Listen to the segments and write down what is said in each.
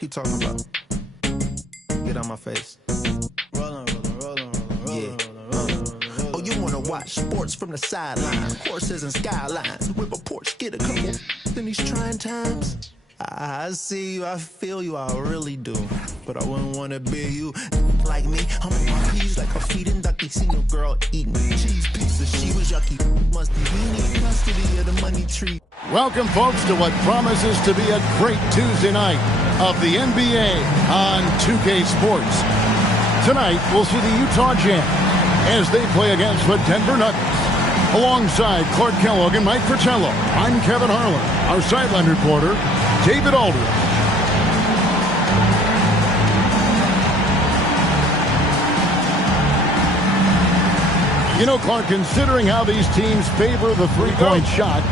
Fuck you talking about? Get on my face. Rollin'. Yeah. Oh, you wanna watch sports from the sideline? Horses and skylines. Whip a Porsche, get a couple in these trying times. I see you, I feel you, I really do. But I wouldn't wanna be you like me. I'm on my P's like a feeding ducky. Seen your girl eating cheese pieces. She was yucky. Musty. We need custody of the money tree. Welcome, folks, to what promises to be a great Tuesday night of the NBA on 2K Sports. Tonight, we'll see the Utah Jazz as they play against the Denver Nuggets. Alongside Clark Kellogg and Mike Fratello, I'm Kevin Harlan. Our sideline reporter, David Aldridge. You know, Clark, considering how these teams favor the three-point shot,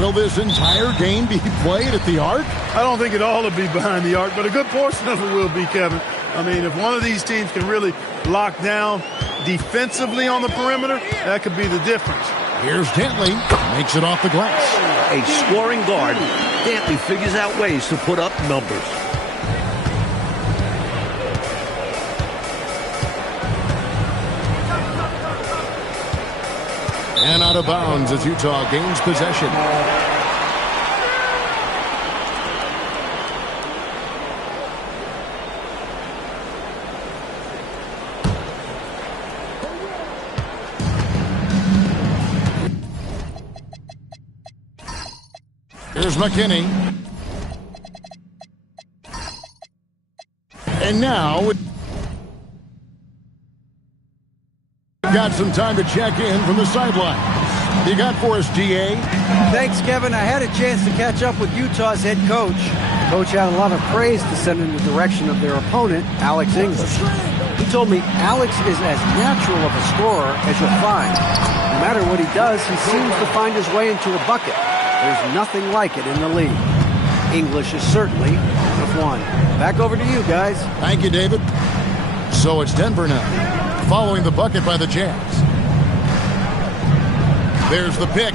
will this entire game be played at the arc? I don't think it all will be behind the arc, but a good portion of it will be, Kevin. I mean, if one of these teams can really lock down defensively on the perimeter, that could be the difference. Here's Dantley, makes it off the glass. A scoring guard, Dantley figures out ways to put up numbers. And out of bounds as Utah gains possession. Here's McKinney. And now, got some time to check in from the sideline. You got for us, DA? Thanks, Kevin. I had a chance to catch up with Utah's head coach. The coach had a lot of praise to send in the direction of their opponent, Alex English. He told me Alex is as natural of a scorer as you'll find. No matter what he does, he seems to find his way into a bucket. There's nothing like it in the league. English is certainly one of one. Back over to you, guys. Thank you, David. So it's Denver now, following the bucket by the Jazz. There's the pick.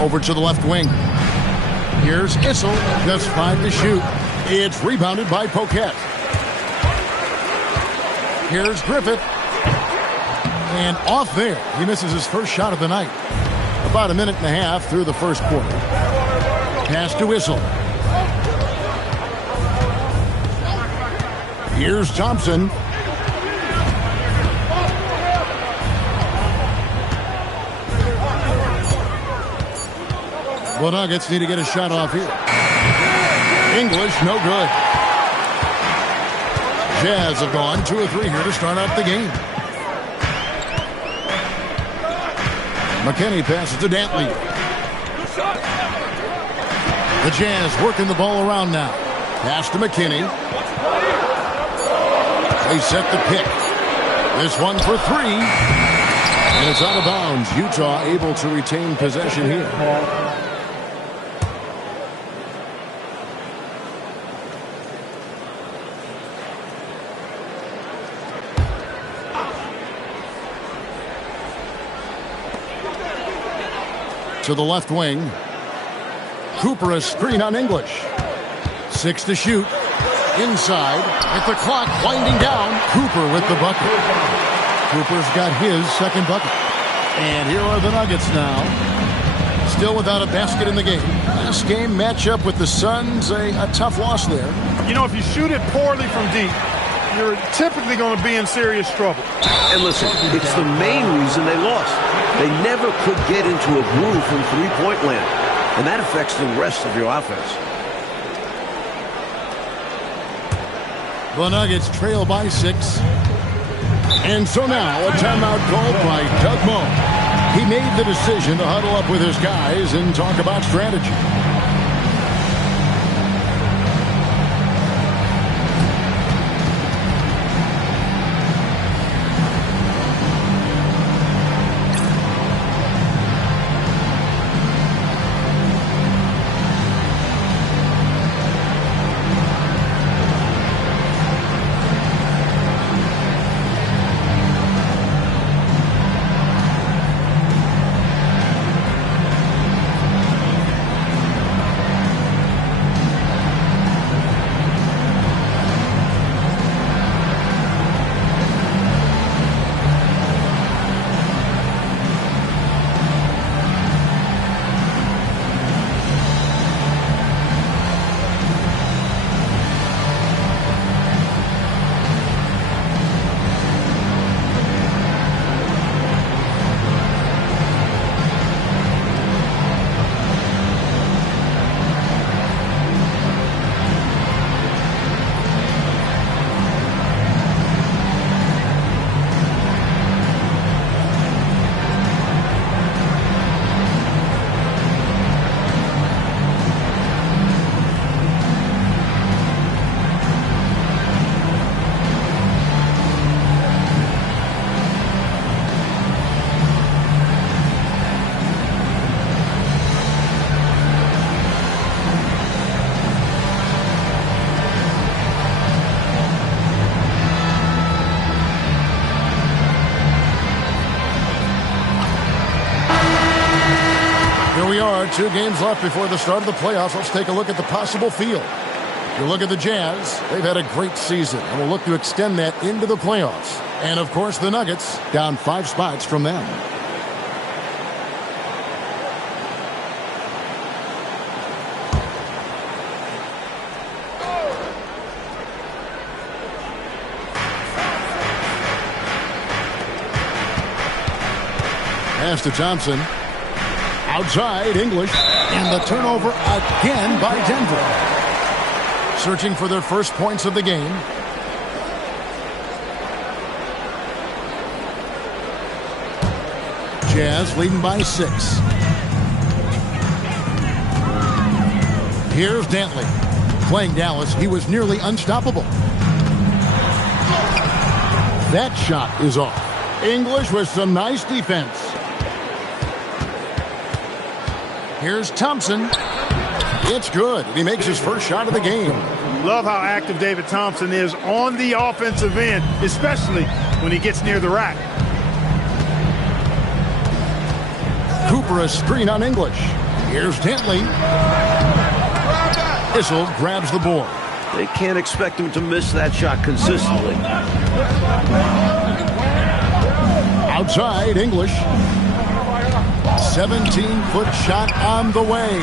Over to the left wing. Here's Issel, just 5 to shoot. It's rebounded by Poquet. Here's Griffith. And off there, he misses his first shot of the night. About a minute and a half through the first quarter. Pass to Issel. Here's Thompson. The Nuggets need to get a shot off here. English, no good. Jazz have gone 2 of 3 here to start out the game. McKinney passes to Dantley. The Jazz working the ball around now. Pass to McKinney. They set the pick. This one for 3. And it's out of bounds. Utah able to retain possession here. To the left wing. Cooper a screen on English. 6 to shoot. Inside. With the clock winding down. Cooper with the bucket. Cooper's got his second bucket. And here are the Nuggets now. Still without a basket in the game. Last game matchup with the Suns. A tough loss there. You know, if you shoot it poorly from deep, you're typically going to be in serious trouble. And listen, it's the main reason they lost. They never could get into a groove from three-point land, and that affects the rest of your offense. The Nuggets trail by 6. And so now a timeout called by Doug Moe. He made the decision to huddle up with his guys and talk about strategy. are. 2 games left before the start of the playoffs. Let's take a look at the possible field. You look at the Jazz, they've had a great season and will look to extend that into the playoffs. And, of course, the Nuggets down 5 spots from them. Pass to Thompson. Outside, English. And the turnover again by Denver. Searching for their first points of the game. Jazz leading by 6. Here's Dantley. Playing Dallas, he was nearly unstoppable. That shot is off. English with some nice defense. Here's Thompson. It's good. He makes his first shot of the game. Love how active David Thompson is on the offensive end, especially when he gets near the rack. Cooper a screen on English. Here's Dantley. Issel grabs the board. They can't expect him to miss that shot consistently. Outside, English. 17-foot shot on the way.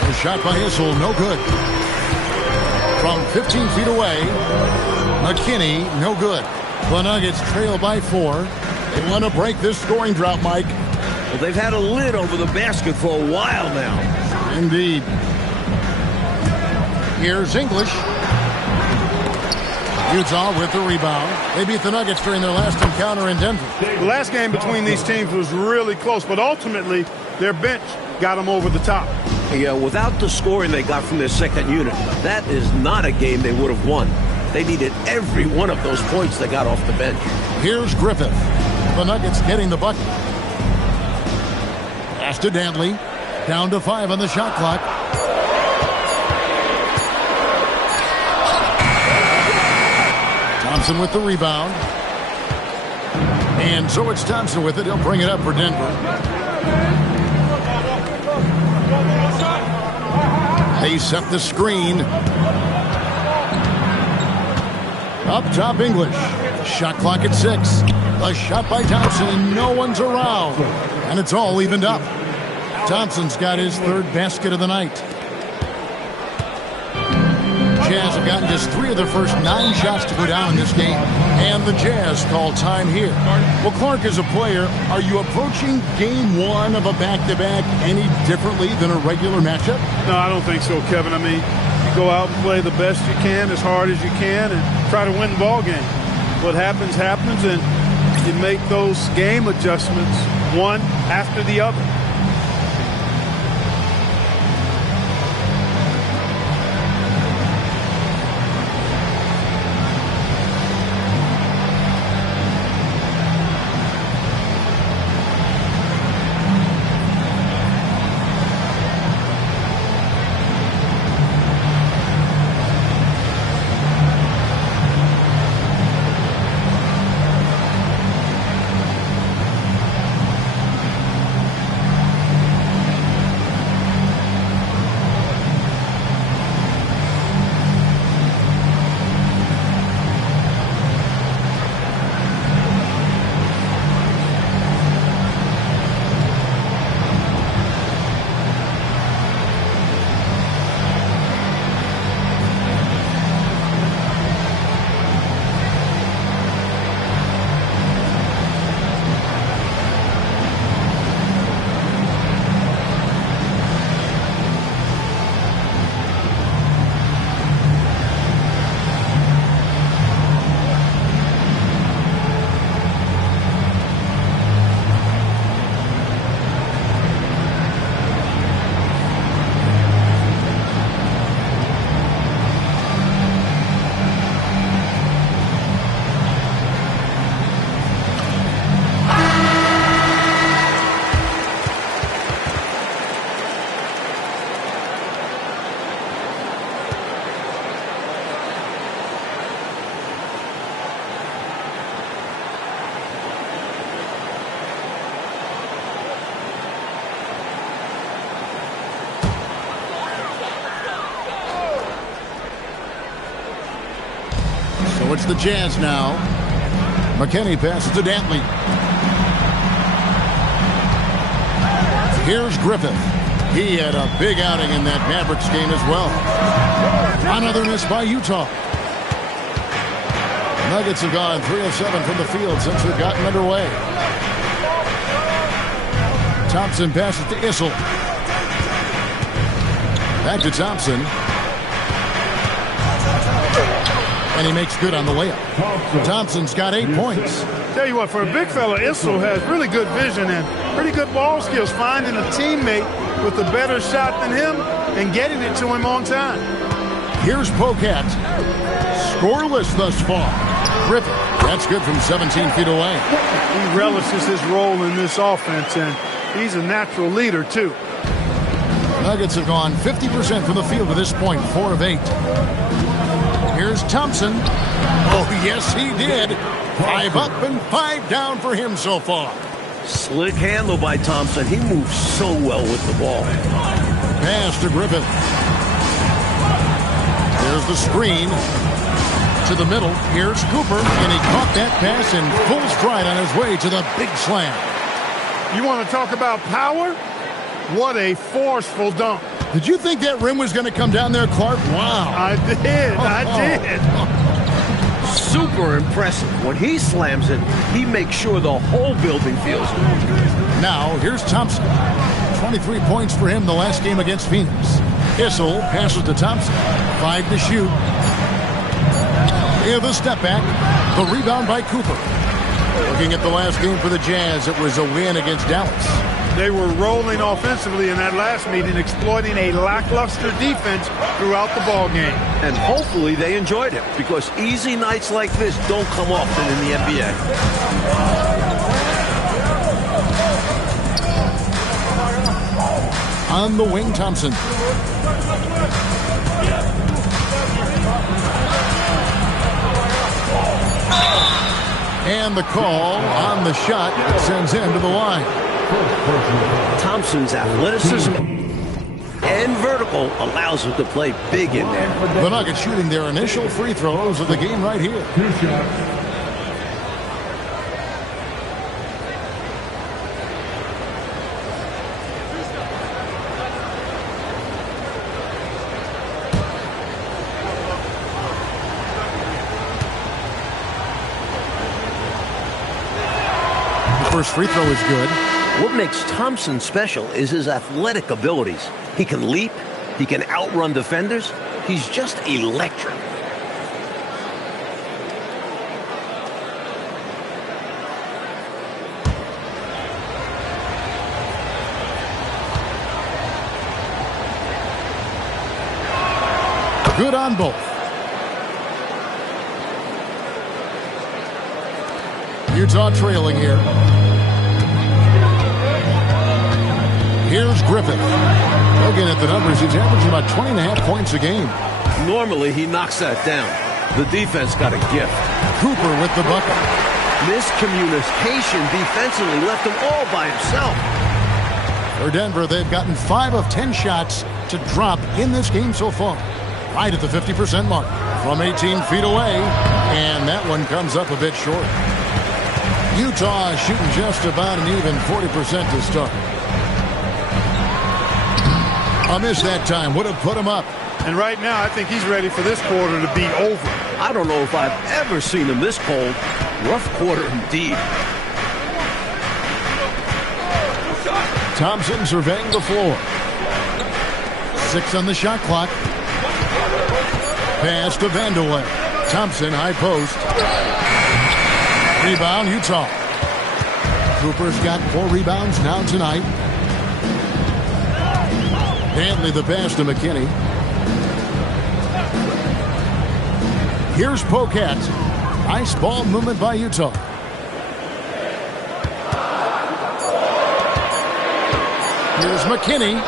The shot by Issel, no good. From 15 feet away, McKinney, no good. The Nuggets trail by 4. They want to break this scoring drought, Mike. Well, they've had a lid over the basket for a while now. Indeed. Here's English. Utah with the rebound. They beat the Nuggets during their last encounter in Denver. The last game between these teams was really close, but ultimately their bench got them over the top. Yeah, without the scoring they got from their second unit, that is not a game they would have won. They needed every one of those points they got off the bench. Here's Griffith. The Nuggets getting the bucket. Pass to Dantley. Down to 5 on the shot clock. Thompson with the rebound. And so it's Thompson with it. He'll bring it up for Denver. They set the screen. Up top, English. Shot clock at 6. A shot by Thompson, and no one's around. And it's all evened up. Thompson's got his 3rd basket of the night. Jazz have gotten just 3 of their first 9 shots to go down in this game. And the Jazz call time here. Well, Clark, as a player, are you approaching game 1 of a back-to-back any differently than a regular matchup? No, I don't think so, Kevin. I mean, you go out and play the best you can, as hard as you can, and try to win the ball game. What happens, happens, and you make those game adjustments one after the other. It's the Jazz now. McKinney passes to Dantley. Here's Griffith. He had a big outing in that Mavericks game as well. Another miss by Utah. Nuggets have gone 3 of 7 from the field since we've gotten underway. Thompson passes to Issel. Back to Thompson. And he makes good on the layup. Thompson's got 8 points. Tell you what, for a big fella, Issel has really good vision and pretty good ball skills, finding a teammate with a better shot than him and getting it to him on time. Here's Pocat. Scoreless thus far. Griffith, that's good from 17 feet away. He relishes his role in this offense, and he's a natural leader, too. Nuggets have gone 50% from the field to this point, 4 of 8. Here's Thompson. Oh, yes, he did. 5 up and 5 down for him so far. Slick handle by Thompson. He moves so well with the ball. Pass to Griffith. There's the screen. To the middle. Here's Cooper, and he caught that pass in full stride on his way to the big slam. You want to talk about power? What a forceful dunk. Did you think that rim was going to come down there, Clark? Wow. I did. I did. Super impressive. When he slams it, he makes sure the whole building feels it. Now, here's Thompson. 23 points for him the last game against Phoenix. Issel passes to Thompson. 5 to shoot. Here's the step back. The rebound by Cooper. Looking at the last game for the Jazz, it was a win against Dallas. They were rolling offensively in that last meeting, exploiting a lackluster defense throughout the ball game. And hopefully they enjoyed it, because easy nights like this don't come often in the NBA. On the wing, Thompson. And the call on the shot that sends him to the line. Thompson's athleticism and vertical allows him to play big in there. The Nuggets shooting their initial free throws of the game right here. The first free throw is good. What makes Thompson special is his athletic abilities. He can leap, he can outrun defenders. He's just electric. Good on both. Utah trailing here. Here's Griffith. Looking at the numbers, he's averaging about 20.5 points a game. Normally, he knocks that down. The defense got a gift. Cooper with the bucket. Miscommunication defensively left him all by himself. For Denver, they've gotten 5 of 10 shots to drop in this game so far. Right at the 50% mark. From 18 feet away. And that one comes up a bit short. Utah shooting just about an even 40% to start. A miss that time would have put him up. And right now, I think he's ready for this quarter to be over. I don't know if I've ever seen him this cold. Rough quarter indeed. Thompson surveying the floor. 6 on the shot clock. Pass to Vanderlei. Thompson, high post. Rebound, Utah. Cooper's got 4 rebounds now tonight. Dantley the pass to McKinney. Here's Pocat. Nice ball movement by Utah. Here's McKinney.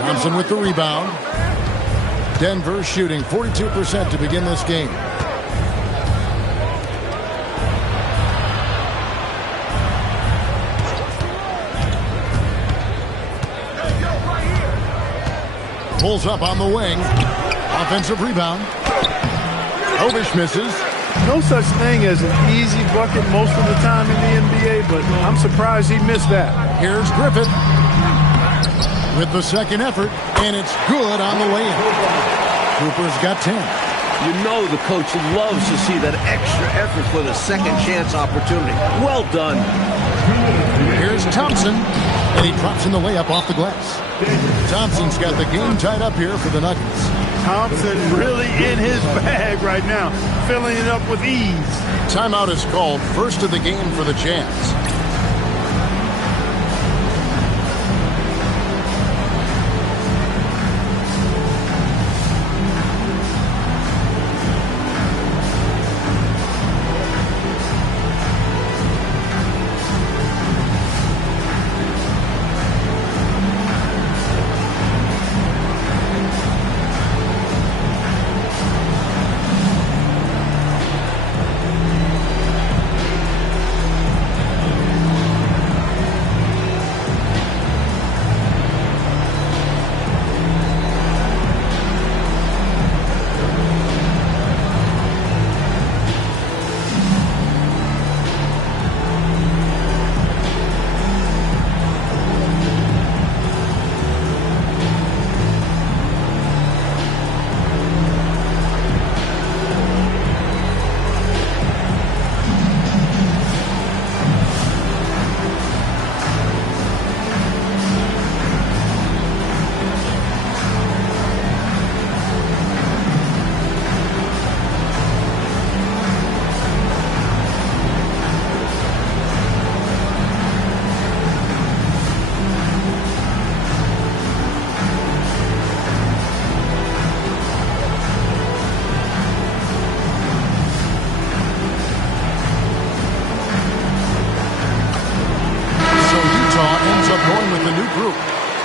Thompson with the rebound. Denver shooting 42% to begin this game. Pulls up on the wing. Offensive rebound. Ovish misses. No such thing as an easy bucket most of the time in the NBA, but I'm surprised he missed that. Here's Griffith with the second effort, and it's good on the way in. Cooper's got 10. You know the coach loves to see that extra effort for the second chance opportunity. Well done. Here's Thompson, and he drops in the layup off the glass. Thompson's got the game tied up here for the Nuggets. Thompson really in his bag right now, filling it up with ease. Timeout is called, first of the game for the Jazz.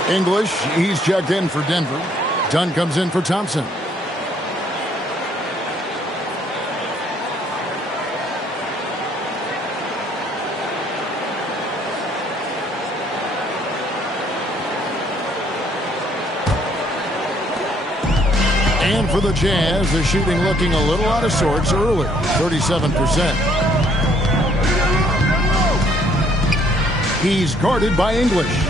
English, he's checked in for Denver. Dunn comes in for Thompson. And for the Jazz, the shooting looking a little out of sorts early, 37%. He's guarded by English.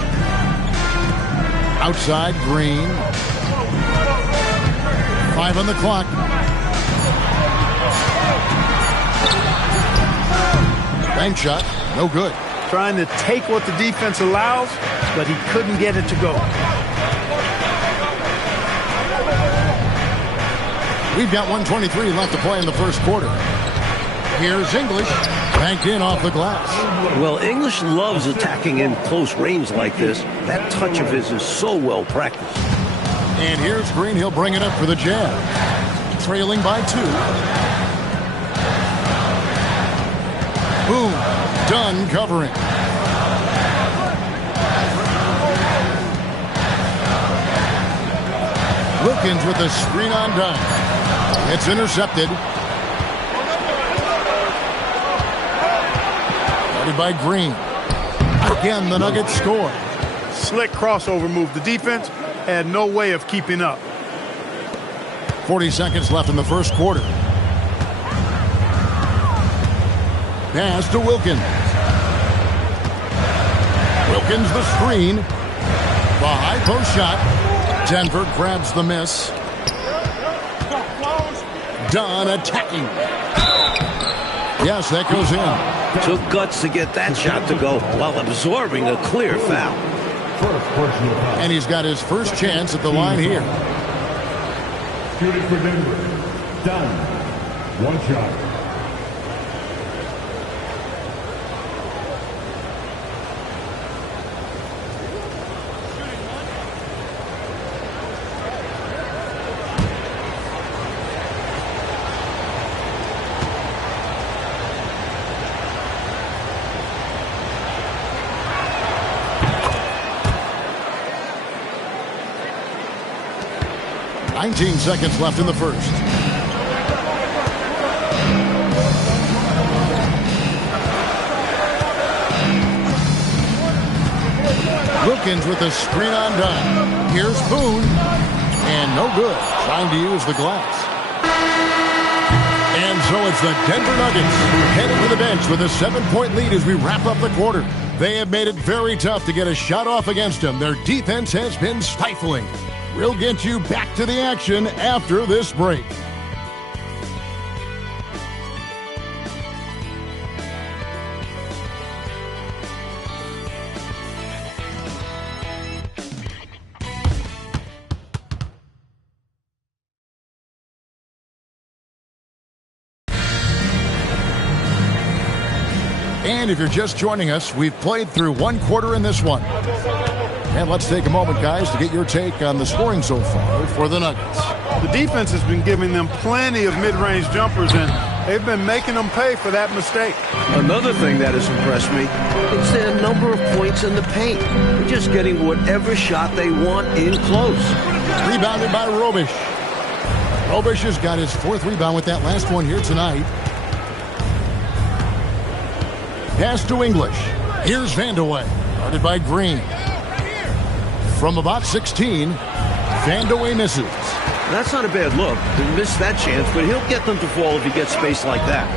Outside, Green. 5 on the clock. Bank shot, no good. Trying to take what the defense allows, but he couldn't get it to go. We've got 1:23 left to play in the first quarter. Here's English, banked in off the glass. Well, English loves attacking in close range like this. That touch of his is so well practiced. And here's Green. He'll bring it up for the Jazz. Trailing by 2. Boom. Dunn covering. Wilkins with a screen on Dunn. It's intercepted. Guarded by Green. Again, the Nuggets score. Slick crossover move. The defense had no way of keeping up. 40 seconds left in the first quarter. Pass to Wilkins. Wilkins the screen. The high post shot. Denver grabs the miss. Dunn attacking. Yes, that goes in. Took guts to get that shot to go while absorbing a clear foul. And he's got his first chance at the line here. Shooting for Denver. Dunn. One shot. Seconds left in the first. Wilkins with a screen on Dunn. Here's Boone. And no good. Trying to use the glass. And So it's the Denver Nuggets heading to the bench with a 7-point lead as we wrap up the quarter. They have made it very tough to get a shot off against them. Their defense has been stifling. We'll get you back to the action after this break. And if you're just joining us, we've played through one quarter in this one. And let's take a moment, guys, to get your take on the scoring so far for the Nuggets. The defense has been giving them plenty of mid-range jumpers, and they've been making them pay for that mistake. Another thing that has impressed me is their number of points in the paint. They're just getting whatever shot they want in close. Rebounded by Robish. Robish has got his 4th rebound with that last one here tonight. Pass to English. Here's Vandeweghe. Guarded by Green. From about 16, Vandeweghe misses. That's not a bad look. He missed that chance, but he'll get them to fall if he gets space like that.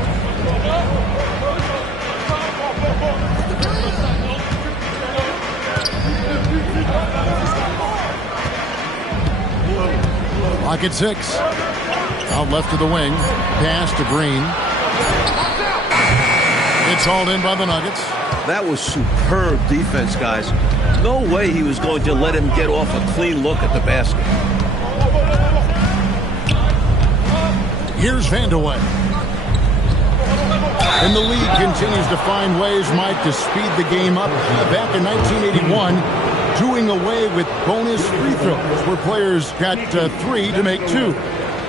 Clock at 6. Out left to the wing. Pass to Green. It's hauled in by the Nuggets. That was superb defense, guys. No way he was going to let him get off a clean look at the basket. Here's Vandeweghe. And the league continues to find ways, Mike, to speed the game up. Back in 1981, doing away with bonus free throws, where players got 3 to make 2.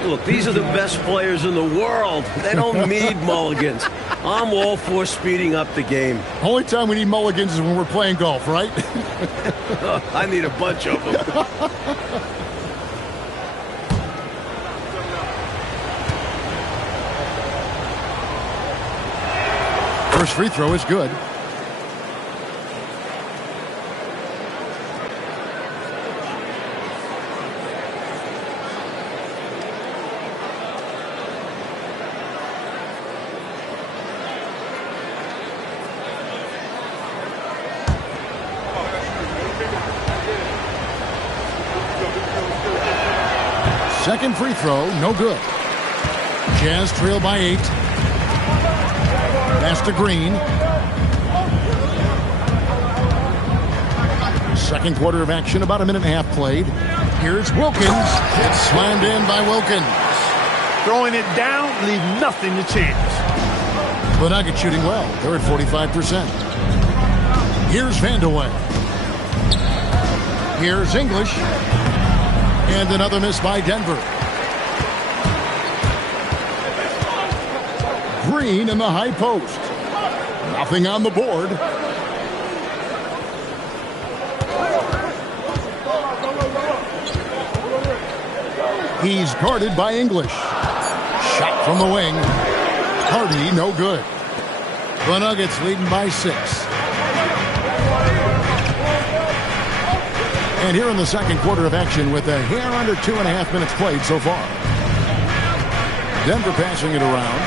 Look, these are the best players in the world. They don't need mulligans. I'm all for speeding up the game. Only time we need mulligans is when we're playing golf, right? I need a bunch of them. First free throw is good. Second free throw, no good. Jazz trail by 8. Pass to Green. Second quarter of action, about a minute and a half played. Here's Wilkins. It's slammed in by Wilkins. Throwing it down, leave nothing to chance. The Nuggets shooting well. They're at 45%. Here's Vandeweghe. Here's English. And another miss by Denver. Green in the high post. Nothing on the board. He's guarded by English. Shot from the wing. Hardy, no good. The Nuggets leading by 6. And here in the second quarter of action with a hair under 2.5 minutes played so far. Denver passing it around.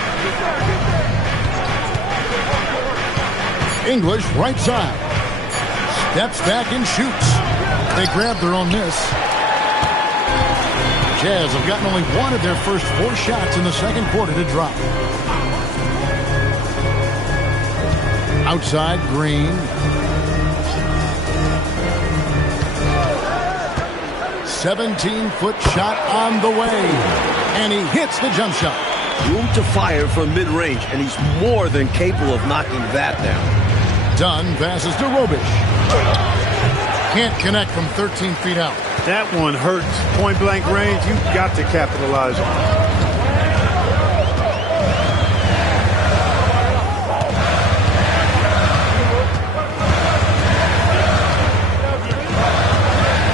English right side. Steps back and shoots. They grab their own miss. Jazz have gotten only one of their first 4 shots in the second quarter to drop. Outside, Green. 17-foot shot on the way. And he hits the jump shot. Room to fire from mid-range, and he's more than capable of knocking that down. Dunn passes to Robish. Can't connect from 13 feet out. That one hurts. Point-blank range, you've got to capitalize on it.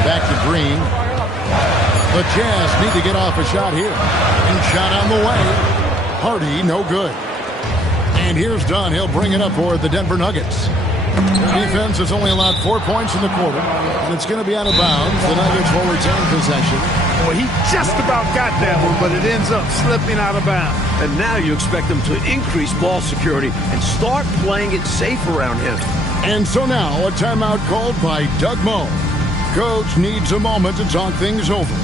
Back to Green. The Jazz need to get off a shot here. And shot on the way. Hardy, no good. And here's Dunn. He'll bring it up for the Denver Nuggets. Defense has only allowed 4 points in the quarter, and it's going to be out of bounds. The Nuggets will retain possession. Well, he just about got that one, but it ends up slipping out of bounds. And now you expect them to increase ball security and start playing it safe around him. And so now a timeout called by Doug Moe. Coach needs a moment to talk things over.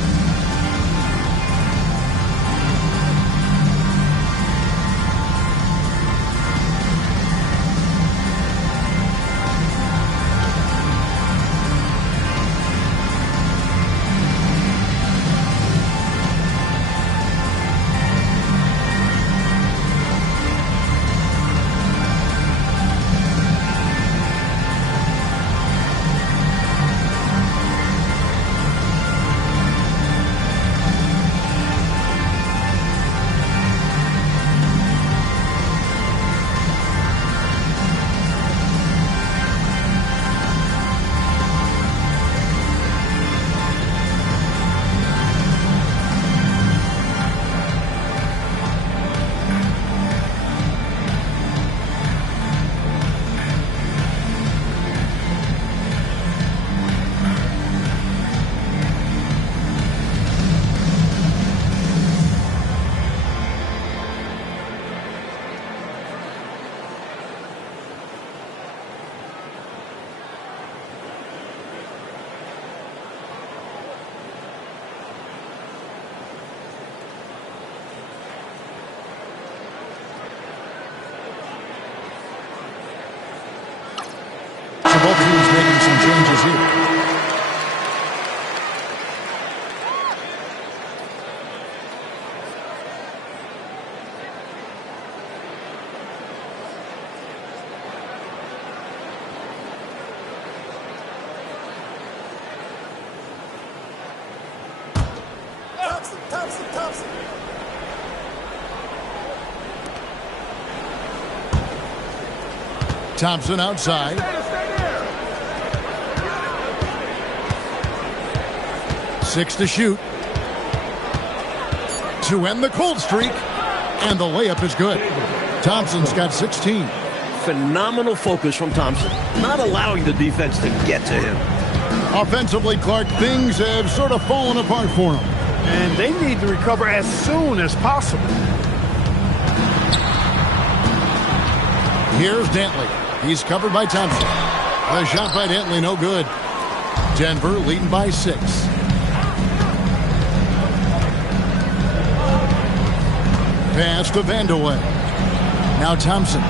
Both teams making some changes here. Thompson. Thompson outside. 6 to shoot. To end the cold streak. And the layup is good. Thompson's got 16. Phenomenal focus from Thompson. Not allowing the defense to get to him. Offensively, Clark, things have sort of fallen apart for him. And they need to recover as soon as possible. Here's Dantley. He's covered by Thompson. The shot by Dantley, no good. Denver leading by 6. Pass to Vandeweghe. Now Thompson.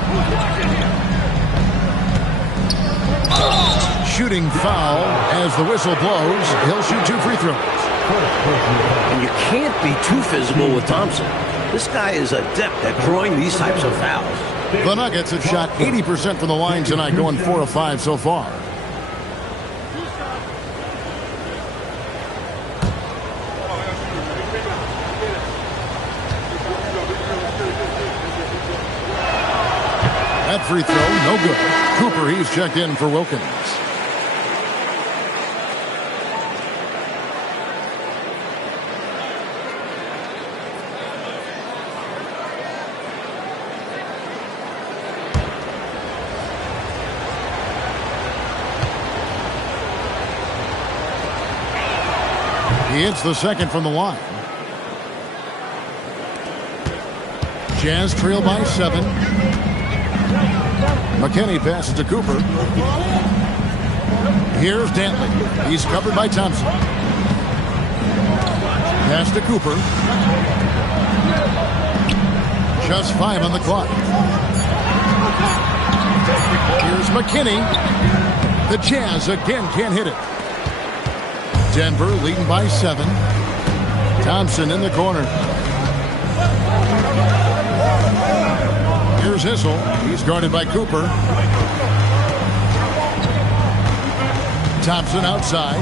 Shooting foul as the whistle blows. He'll shoot 2 free throws. And you can't be too physical with Thompson. This guy is adept at drawing these types of fouls. The Nuggets have shot 80% from the line tonight, going 4 of 5 so far. That free throw, no good. Cooper, he's checked in for Wilkins. He hits the second from the line. Jazz trail by 7. McKinney passes to Cooper. Here's Dantley. He's covered by Thompson. Pass to Cooper. Just 5 on the clock. Here's McKinney. The Jazz again can't hit it. Denver leading by 7. Thompson in the corner. Here's Issel. He's guarded by Cooper. Thompson outside.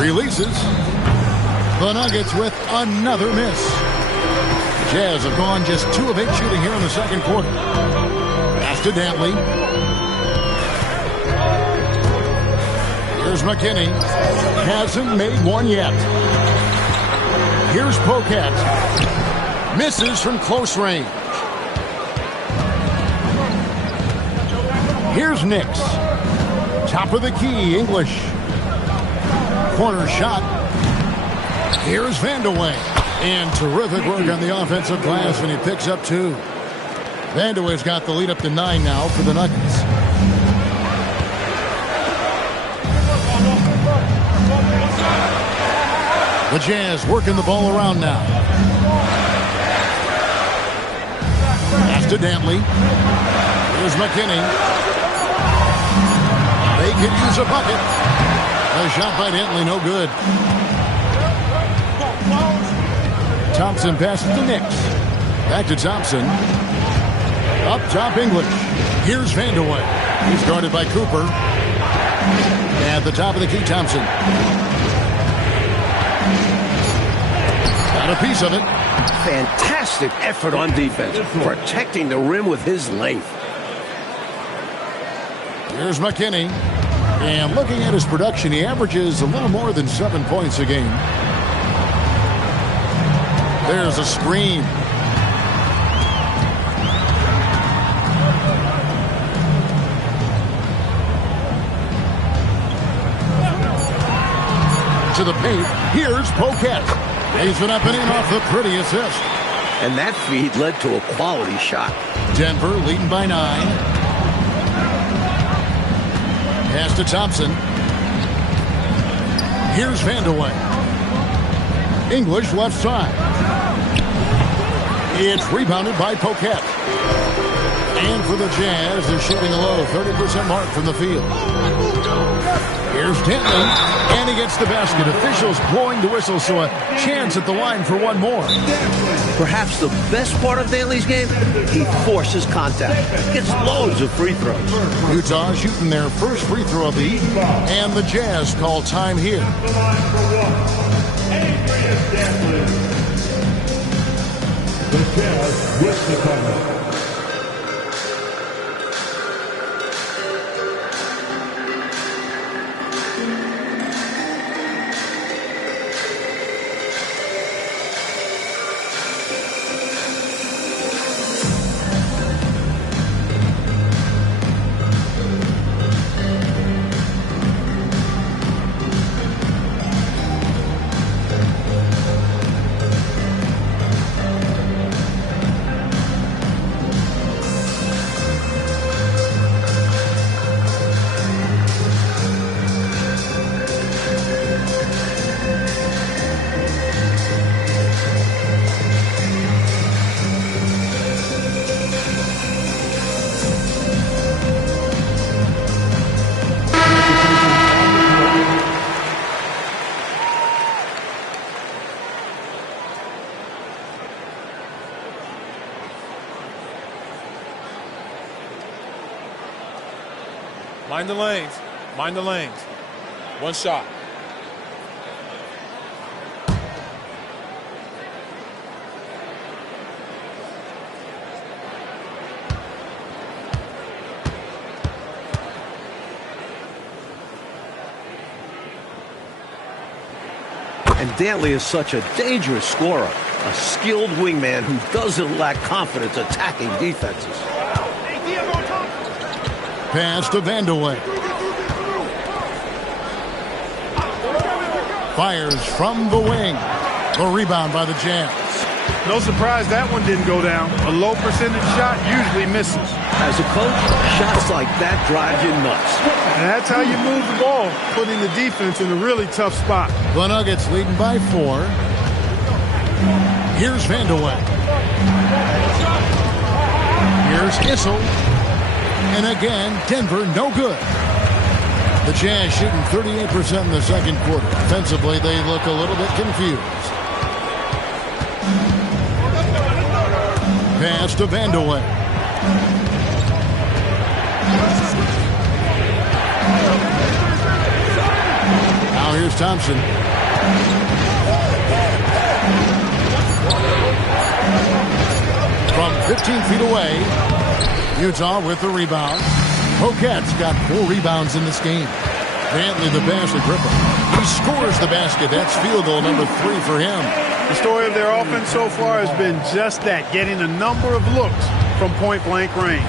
Releases. The Nuggets with another miss. Jazz have gone just 2 of 8 shooting here in the second quarter. Pass to Dantley. Here's McKinney. Hasn't made one yet. Here's Pocat. Misses from close range. Here's Nix. Top of the key, English. Corner shot. Here's Vandeweghe. And terrific work on the offensive glass, and he picks up 2. Vandeweghe's got the lead up to 9 now for the Nuggets. The Jazz working the ball around now. Pass to Dantley. Here's McKinney. They could use a bucket. A shot by Dantley, no good. Thompson passes to Nix. Back to Thompson. Up top, English. Here's Vandeweghe. He's guarded by Cooper. At the top of the key, Thompson. Got a piece of it. Fantastic effort on defense, protecting the rim with his length. Here's McKinney. And looking at his production, he averages a little more than 7 points a game. There's a screen. To the paint. Here's Poquette. Lays it up and in off the pretty assist. And that feed led to a quality shot. Denver leading by 9. Pass to Thompson. Here's Vandeweghe. English left side. It's rebounded by Poquette. And for the Jazz, they're shooting a low 30% mark from the field. Here's Dantley, and he gets the basket. Officials blowing the whistle, so a chance at the line for one more. Perhaps the best part of Dantley's game, he forces contact. Gets loads of free throws. Utah shooting their first free throw of the evening, and the Jazz call time here. The Jazz with the timeout. Mind the lanes. Mind the lanes. One shot. And Dantley is such a dangerous scorer, a skilled wingman who doesn't lack confidence attacking defenses. Pass to Vandeweghe. Fires from the wing. The rebound by the Jazz. No surprise that one didn't go down. A low percentage shot usually misses. As a coach, shots like that drive you nuts. And that's how you move the ball, putting the defense in a really tough spot. The Nuggets leading by 4. Here's Vandeweghe. Here's Issel. And again, Denver no good. The Jazz shooting 38% in the second quarter. Offensively, they look a little bit confused. Pass to Vandeweghe. Now here's Thompson. From 15 feet away, Utah with the rebound. Poquette's got 4 rebounds in this game. Dantley the basket gripper. He scores the basket. That's field goal number 3 for him. The story of their offense so far has been just that, getting a number of looks from point-blank range.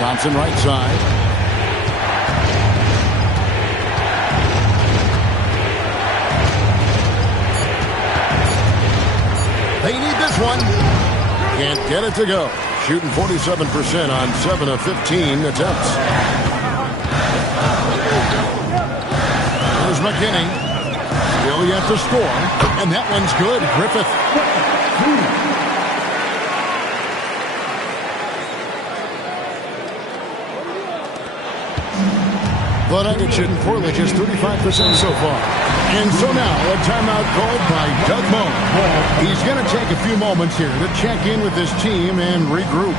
Thompson right side. They need this one. Can't get it to go. Shooting 47% on 7 of 15 attempts. Here's McKinney. Still yet to score. And that one's good. Griffith. The Nuggets shooting poorly, just 35% so far. And so now, a timeout called by Doug Moe. He's going to take a few moments here to check in with his team and regroup.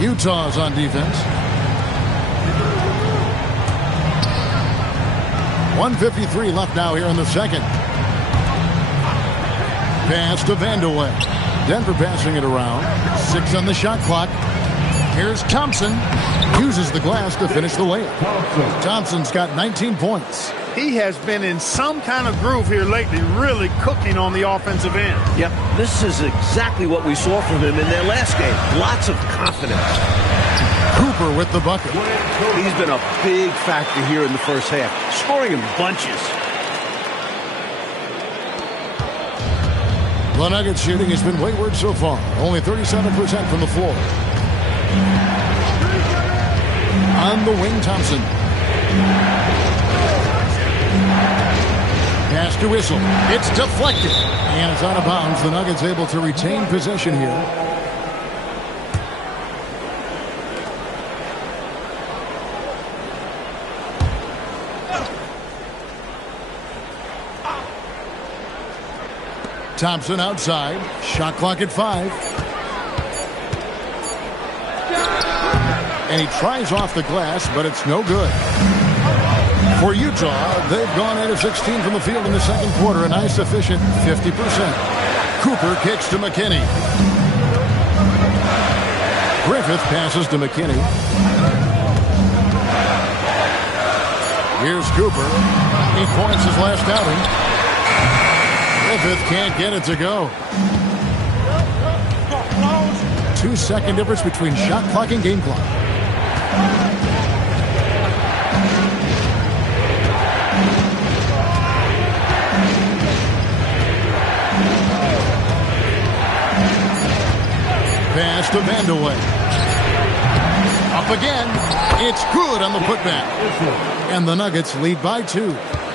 Utah's on defense. 1:53 left now here in the second. Pass to Vandeweghe. Denver passing it around. 6 on the shot clock. Here's Thompson. Uses the glass to finish the layup. Thompson's got 19 points. He has been in some kind of groove here lately, really cooking on the offensive end. Yep, this is exactly what we saw from him in their last game. Lots of confidence. Cooper with the bucket. He's been a big factor here in the first half, scoring in bunches. The Nuggets shooting has been wayward so far. Only 37% from the floor. On the wing, Thompson. Pass to Whistle. It's deflected. And it's out of bounds. The Nuggets able to retain possession here. Thompson outside. Shot clock at 5. And he tries off the glass, but it's no good. For Utah, they've gone 8 of 16 from the field in the second quarter, a nice efficient 50%. Cooper kicks to McKinney. Griffith passes to McKinney. Here's Cooper. 8 points his last outing. Griffith can't get it to go. 2-second difference between shot clock and game clock. Pass to Vandeweghe. Up again. It's good on the putback. And the Nuggets lead by 2.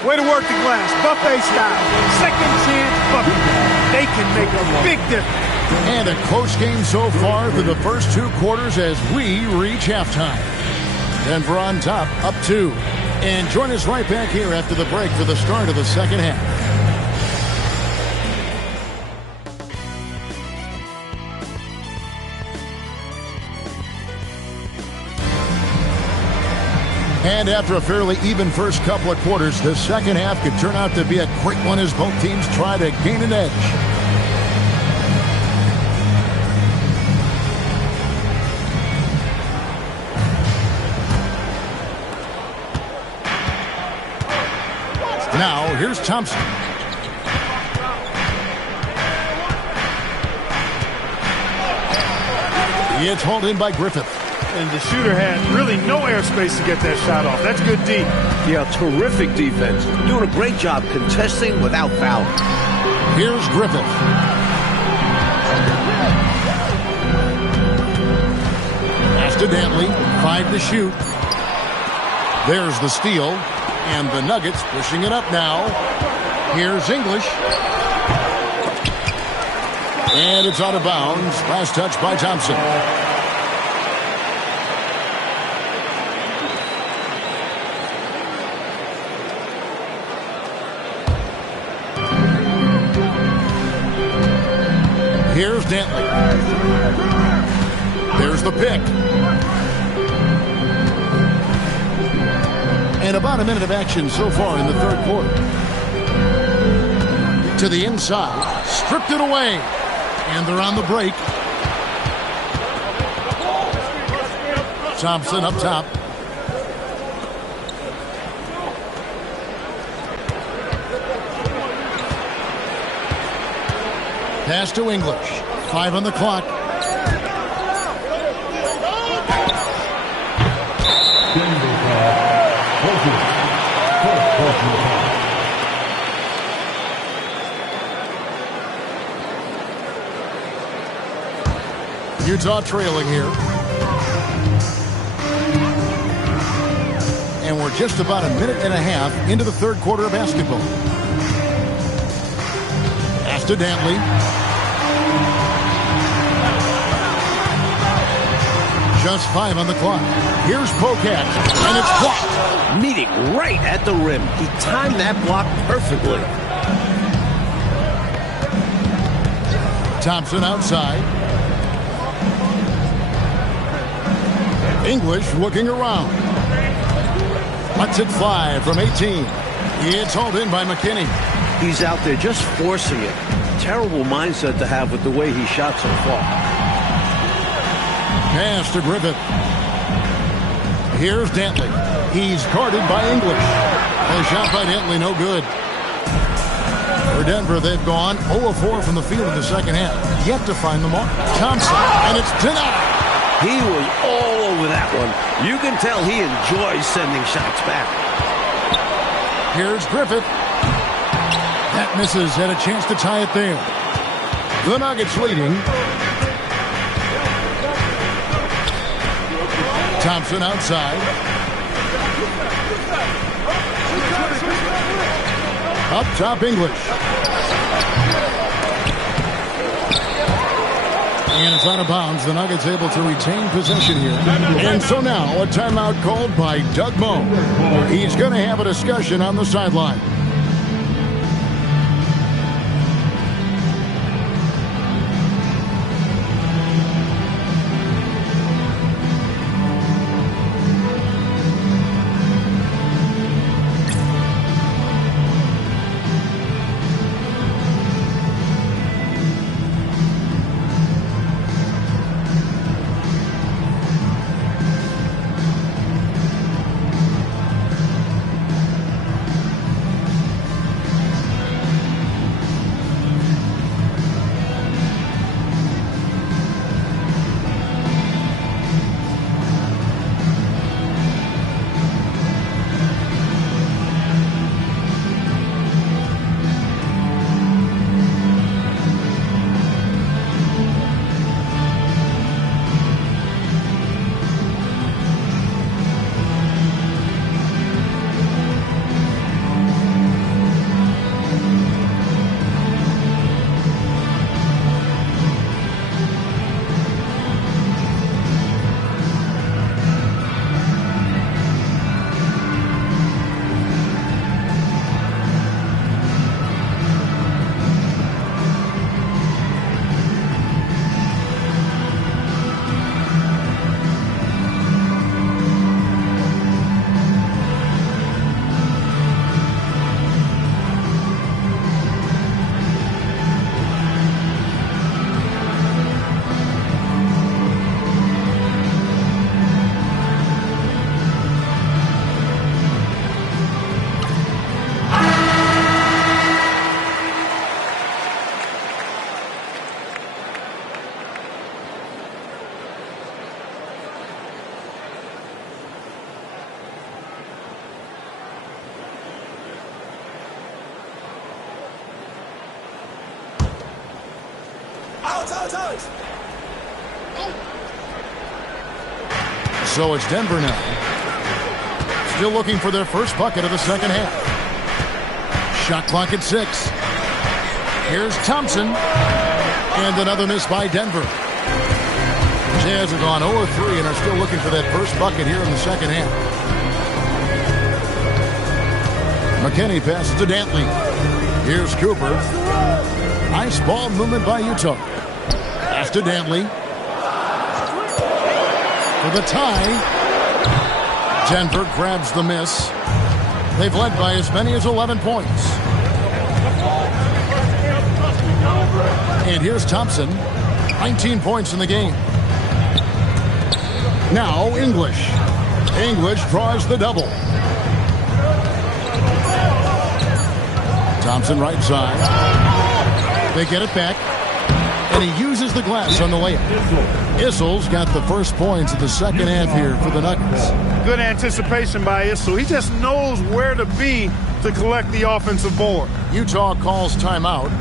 Way to work the glass. Buffet style. Second chance buffet. they can make a big difference. And a close game so far through the first 2 quarters as we reach halftime. Denver on top, up 2. And join us right back here after the break for the start of the second half. And after a fairly even first couple of quarters, the second half could turn out to be a quick one as both teams try to gain an edge. Now, here's Thompson. It's hauled in by Griffith. And the shooter had really no airspace to get that shot off. That's good D. Yeah, terrific defense. Doing a great job contesting without fouling. Here's Griffith. Pass to Dantley. 5 to shoot. There's the steal. And the Nuggets pushing it up now. Here's English. And it's out of bounds. Last touch by Thompson. Here's Dantley. There's the pick. And about a minute of action so far in the third quarter. To the inside. Stripped it away. And they're on the break. Thompson up top. Pass to English. 5 on the clock. Utah trailing here. And we're just about a minute and a half into the third quarter of basketball. Pass to Dantley. Just 5 on the clock. Here's Pocat, and it's blocked. Meeting right at the rim. He timed that block perfectly. Thompson outside. English looking around. Lets it fly from 18. It's hauled in by McKinney. He's out there just forcing it. Terrible mindset to have with the way he shot so far. Pass to Griffith. Here's Dantley. He's guarded by English. A shot by Dantley, no good. For Denver, they've gone 0-4 from the field in the second half. Yet to find the mark. Thompson, and it's denied. He was all over that one. You can tell he enjoys sending shots back. Here's Griffith. That misses. Had a chance to tie it there. The Nuggets leading. Thompson outside. Up top, English. And it's out of bounds. The Nuggets able to retain possession here. And so now a timeout called by Doug Moe. He's going to have a discussion on the sideline. So it's Denver now. Still looking for their first bucket of the second half. Shot clock at 6. Here's Thompson. And another miss by Denver. Jazz have gone 0-3 and are still looking for that first bucket here in the second half. McKinney passes to Dantley. Here's Cooper. Nice ball movement by Utah. Pass to Dantley. For the tie. Denver grabs the miss. They've led by as many as 11 points. And here's Thompson. 19 points in the game. Now English. English draws the double. Thompson right side. They get it back. And he uses the glass on the layup. Issel's got the first points of the second half here for the Nuggets. Good anticipation by Issel. He just knows where to be to collect the offensive board. Utah calls timeout.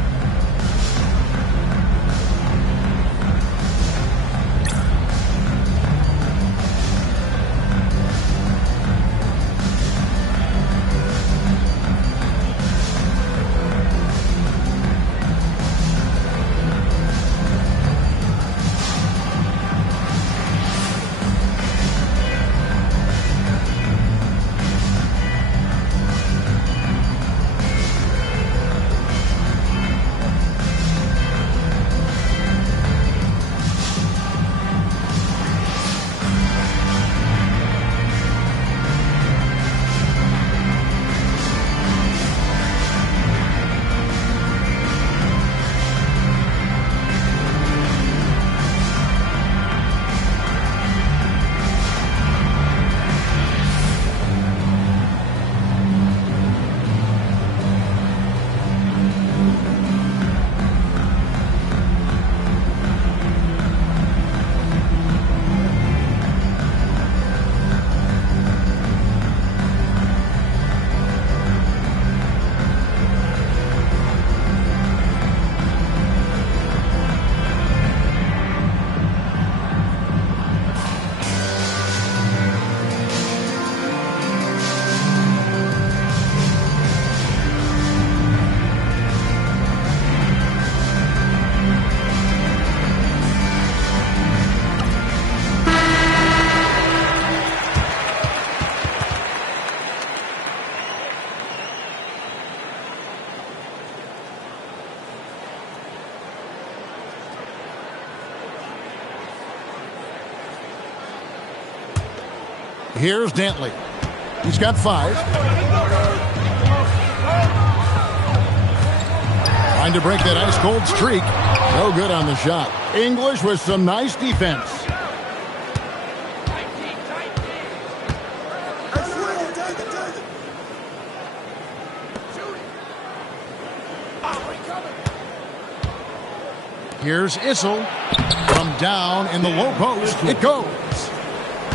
Here's Dantley. He's got 5. Trying to break that ice-cold streak. No good on the shot. English with some nice defense. Here's Issel. From down in the low post. It goes.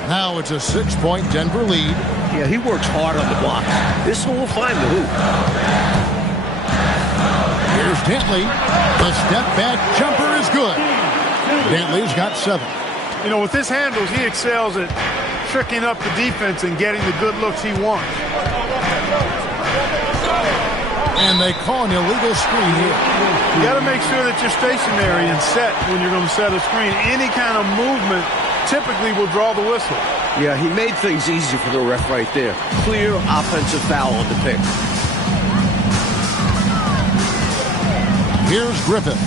Now it's a 6-point Denver lead. Yeah, he works hard on the block. This will find the hoop. Here's Dantley. The step-back jumper is good. Dantley's got 7. You know, with his handles, he excels at tricking up the defense and getting the good looks he wants. And they call an illegal screen here. You got to make sure that you're stationary and set when you're going to set a screen. Any kind of movement typically will draw the whistle. Yeah, he made things easy for the ref right there. Clear offensive foul on the pick. Here's Griffith.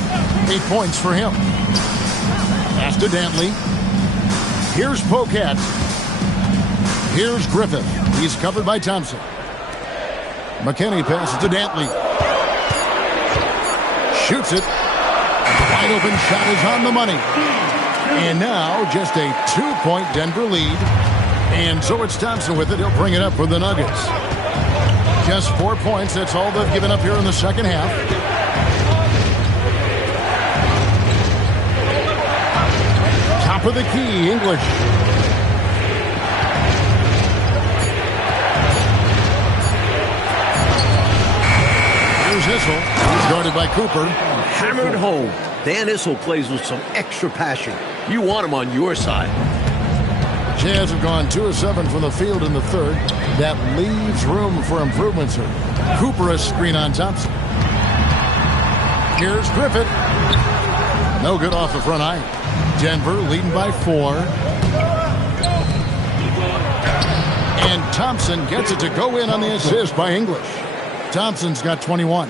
8 points for him. Pass to Dantley. Here's Pocat. Here's Griffith. He's covered by Thompson. McKinney passes to Dantley. Shoots it. Wide open shot is on the money. And now just a 2-point Denver lead. And so it's Thompson with it. He'll bring it up for the Nuggets. Just 4 points. That's all they've given up here in the second half. Top of the key, English. Here's Issel. He's guarded by Cooper. Hammered home. Dan Issel plays with some extra passion. You want him on your side. Jazz have gone 2 of 7 from the field in the third. That leaves room for improvement, sir. Cooper a screen on Thompson. Here's Griffith. No good off the front iron. Denver leading by 4. And Thompson gets it to go in on the assist by English. Thompson's got 21.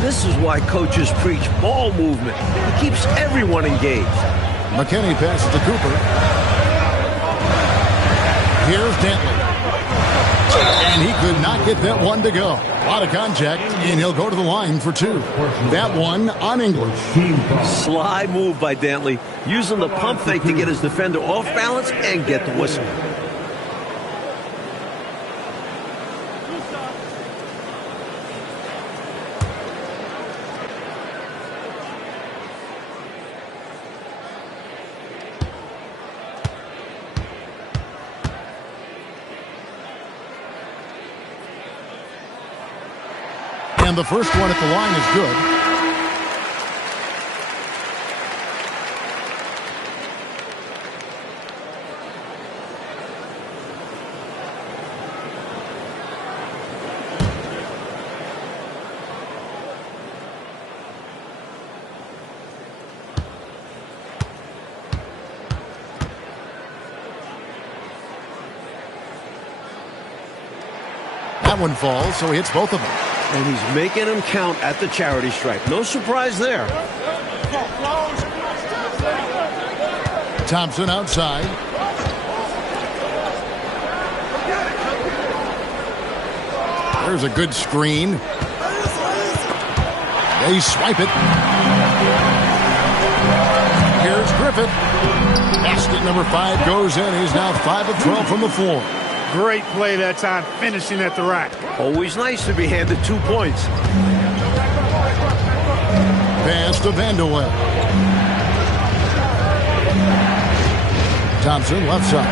This is why coaches preach ball movement. It keeps everyone engaged. McKinney passes to Cooper. Here's Dantley. And he could not get that one to go. A lot of contact, and he'll go to the line for 2. That one on English. Sly move by Dantley, using the pump fake to get his defender off balance and get the whistle. And the first one at the line is good. That one falls, so he hits both of them. And he's making them count at the charity stripe. No surprise there. Thompson outside. There's a good screen. They swipe it. Here's Griffith. Basket number 5 goes in. He's now 5 of 12 from the floor. Great play that time, finishing at the rack. Always nice to be handed 2 points. Pass to Vanderwell. Thompson left side.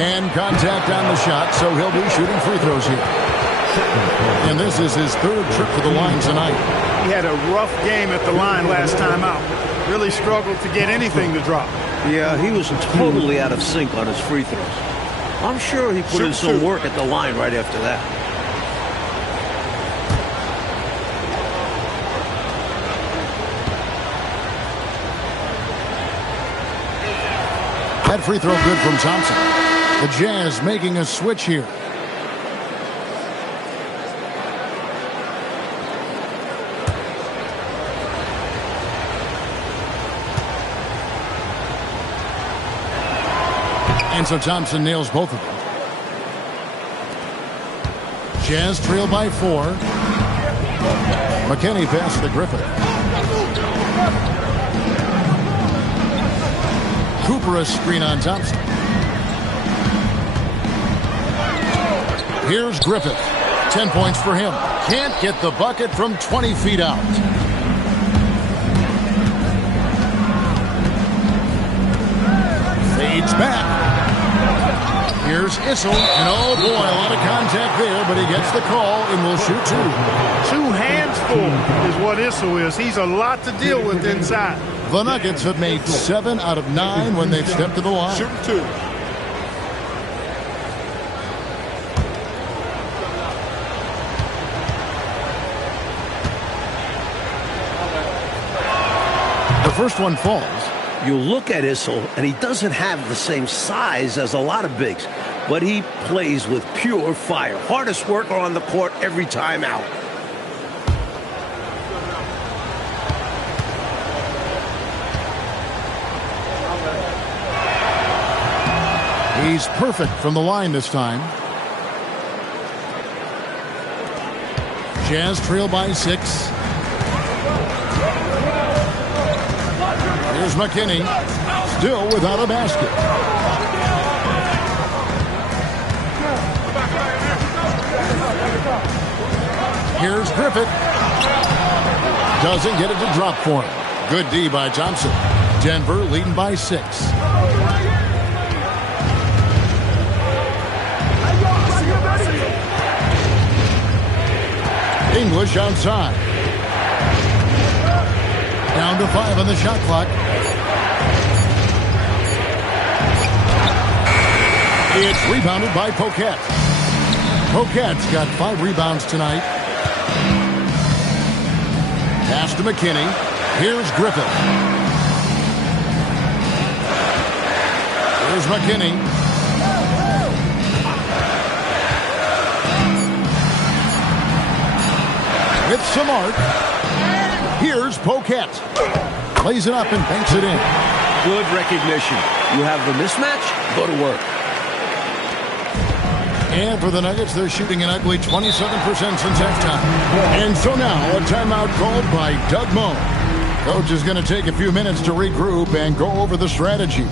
And contact on the shot, so he'll be shooting free throws here. And this is his 3rd trip to the line tonight. He had a rough game at the line last time out. Really struggled to get anything to drop. Yeah, he was totally out of sync on his free throws. I'm sure he put in some work at the line right after that. That free throw good from Thompson. The Jazz making a switch here. And so Thompson nails both of them. Jazz trail by 4. McKinney passes to Griffith. Cooper a screen on Thompson. Here's Griffith. 10 points for him. Can't get the bucket from 20 feet out. Fades back. Here's Issel, and oh boy, a lot of contact there, but he gets the call and will shoot 2. 2 hands full is what Issel is. He's a lot to deal with inside. The Nuggets have made 7 out of 9 when they've stepped to the line. Shoot 2. The first one falls. You look at Issel, and he doesn't have the same size as a lot of bigs, but he plays with pure fire. Hardest worker on the court every time out. He's perfect from the line this time. Jazz trail by 6. Here's McKinney, still without a basket. Here's Griffith. Doesn't get it to drop for him. Good D by Thompson. Denver leading by 6. English outside. Down to 5 on the shot clock. It's rebounded by Poquet. Poquet's got 5 rebounds tonight. Pass to McKinney. Here's Griffith. Here's McKinney. With some arc. Here's Poquet. Plays it up and banks it in. Good recognition. You have the mismatch, go to work. And for the Nuggets, they're shooting an ugly 27% since halftime. And so now, a timeout called by Doug Moe. Coach is going to take a few minutes to regroup and go over the strategy.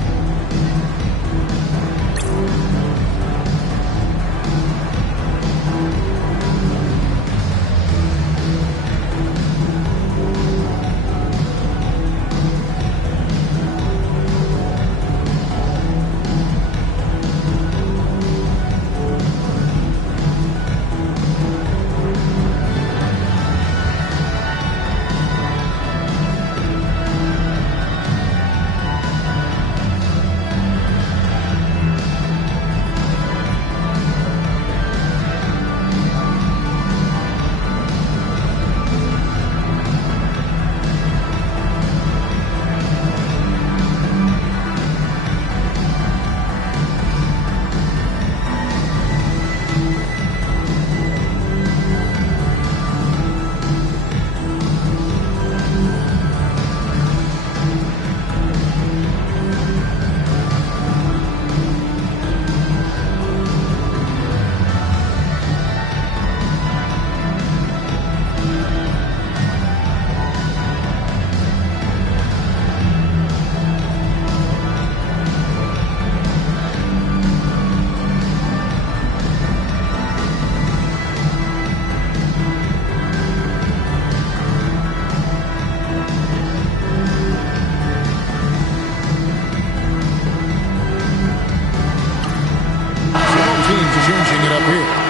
Changing it up here.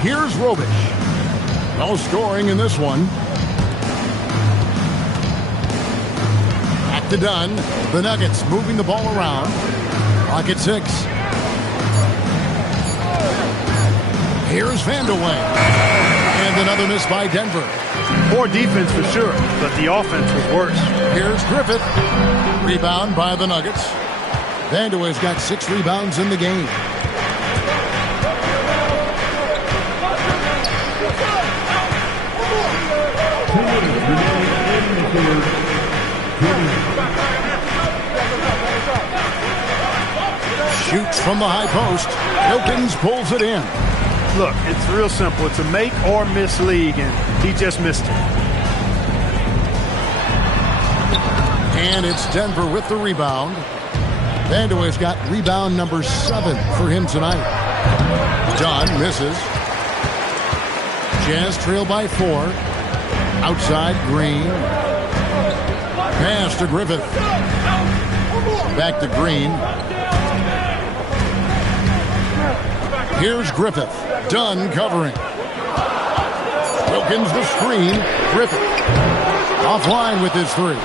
Here's Robish. No scoring in this one. To Dunn. The Nuggets moving the ball around. Clock at 6. Here's Vandeweghe. And another miss by Denver. Poor defense for sure, but the offense was worse. Here's Griffith. Rebound by the Nuggets. Vandeweghe's got 6 rebounds in the game. Shoots from the high post. Wilkins pulls it in. Look, it's real simple. It's a make or miss league, and he just missed it. And it's Denver with the rebound. Vandeweghe's got rebound number 7 for him tonight. John misses. Jazz trail by 4. Outside Green. Pass to Griffith. Back to Green. Here's Griffith. Dunn covering. Wilkins the screen. Griffith offline with his 3.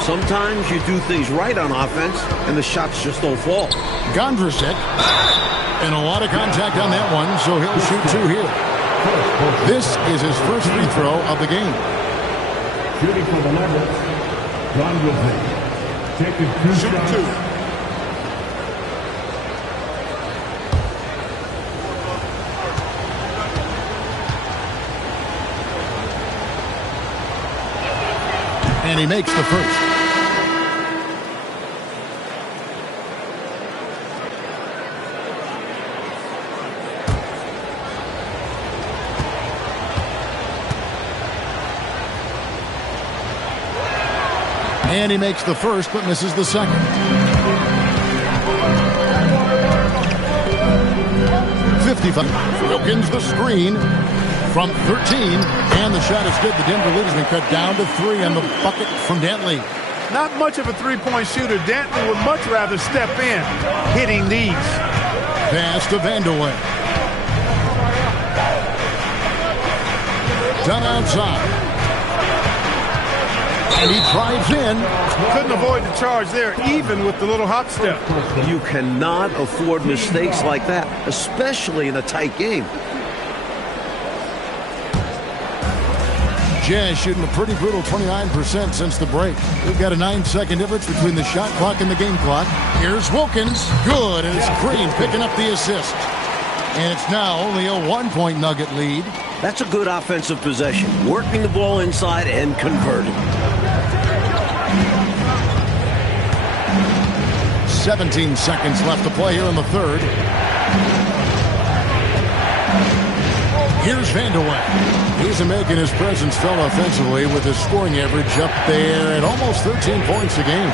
Sometimes you do things right on offense, and the shots just don't fall. Gondrasek. And a lot of contact on that one, so he'll shoot 2 here. This is his first free throw of the game. Shooting for the Nuggets, Gondrasek. Taking 2 shots. 2. And he makes the first. And he makes the first, but misses the second. 55. Wilkins the screen from 13, and the shot is good. The Denver lead has been cut down to 3 on the bucket from Dantley. Not much of a three-point shooter. Dantley would much rather step in, hitting these. Pass to Vanderway. Done outside. And he drives in. Couldn't avoid the charge there, even with the little hop step. You cannot afford mistakes like that, especially in a tight game. Jazz shooting a pretty brutal 29% since the break. We've got a 9-second difference between the shot clock and the game clock. Here's Wilkins. Good, and it's Green picking up the assist. And it's now only a 1-point Nugget lead. That's a good offensive possession. Working the ball inside and converting. 17 seconds left to play here in the third. Here's Vanderway. He's making his presence felt offensively with his scoring average up there at almost 13 points a game.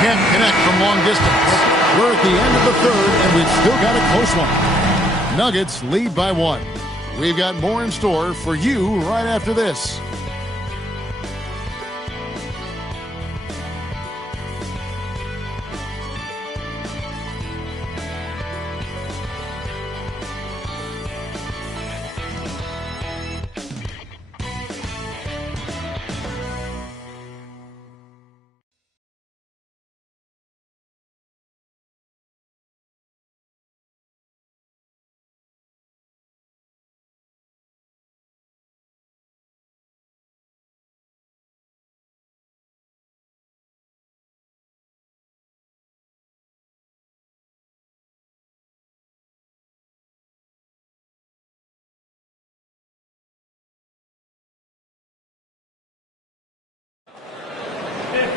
Can't connect from long distance. We're at the end of the third, and we've still got a close one. Nuggets lead by 1. We've got more in store for you right after this.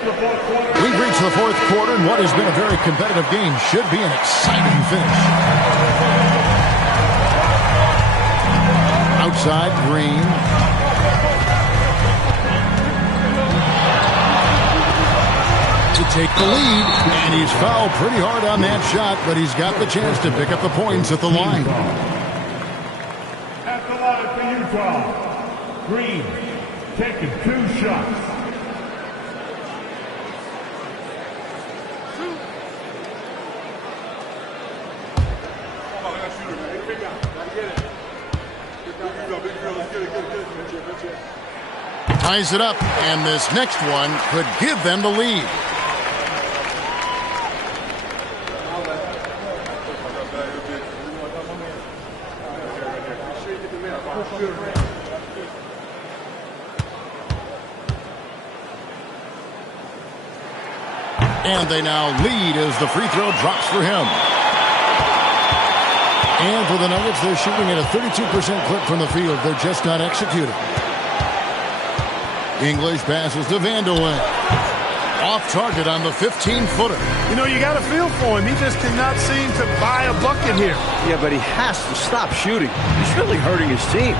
We've reached the fourth quarter, and what has been a very competitive game should be an exciting finish. Outside, Green. To take the lead, and he's fouled pretty hard on that shot, but he's got the chance to pick up the points at the line. At the line for Utah, Green taking 2 shots. Ties it up, and this next one could give them the lead. And they now lead as the free throw drops for him. And for the Nuggets, they're shooting at a 32% clip from the field. They're just not executing. English passes to Vanderway. Off target on the 15-footer. You know, you got a feel for him. He just cannot seem to buy a bucket here. Yeah, but he has to stop shooting. He's really hurting his team.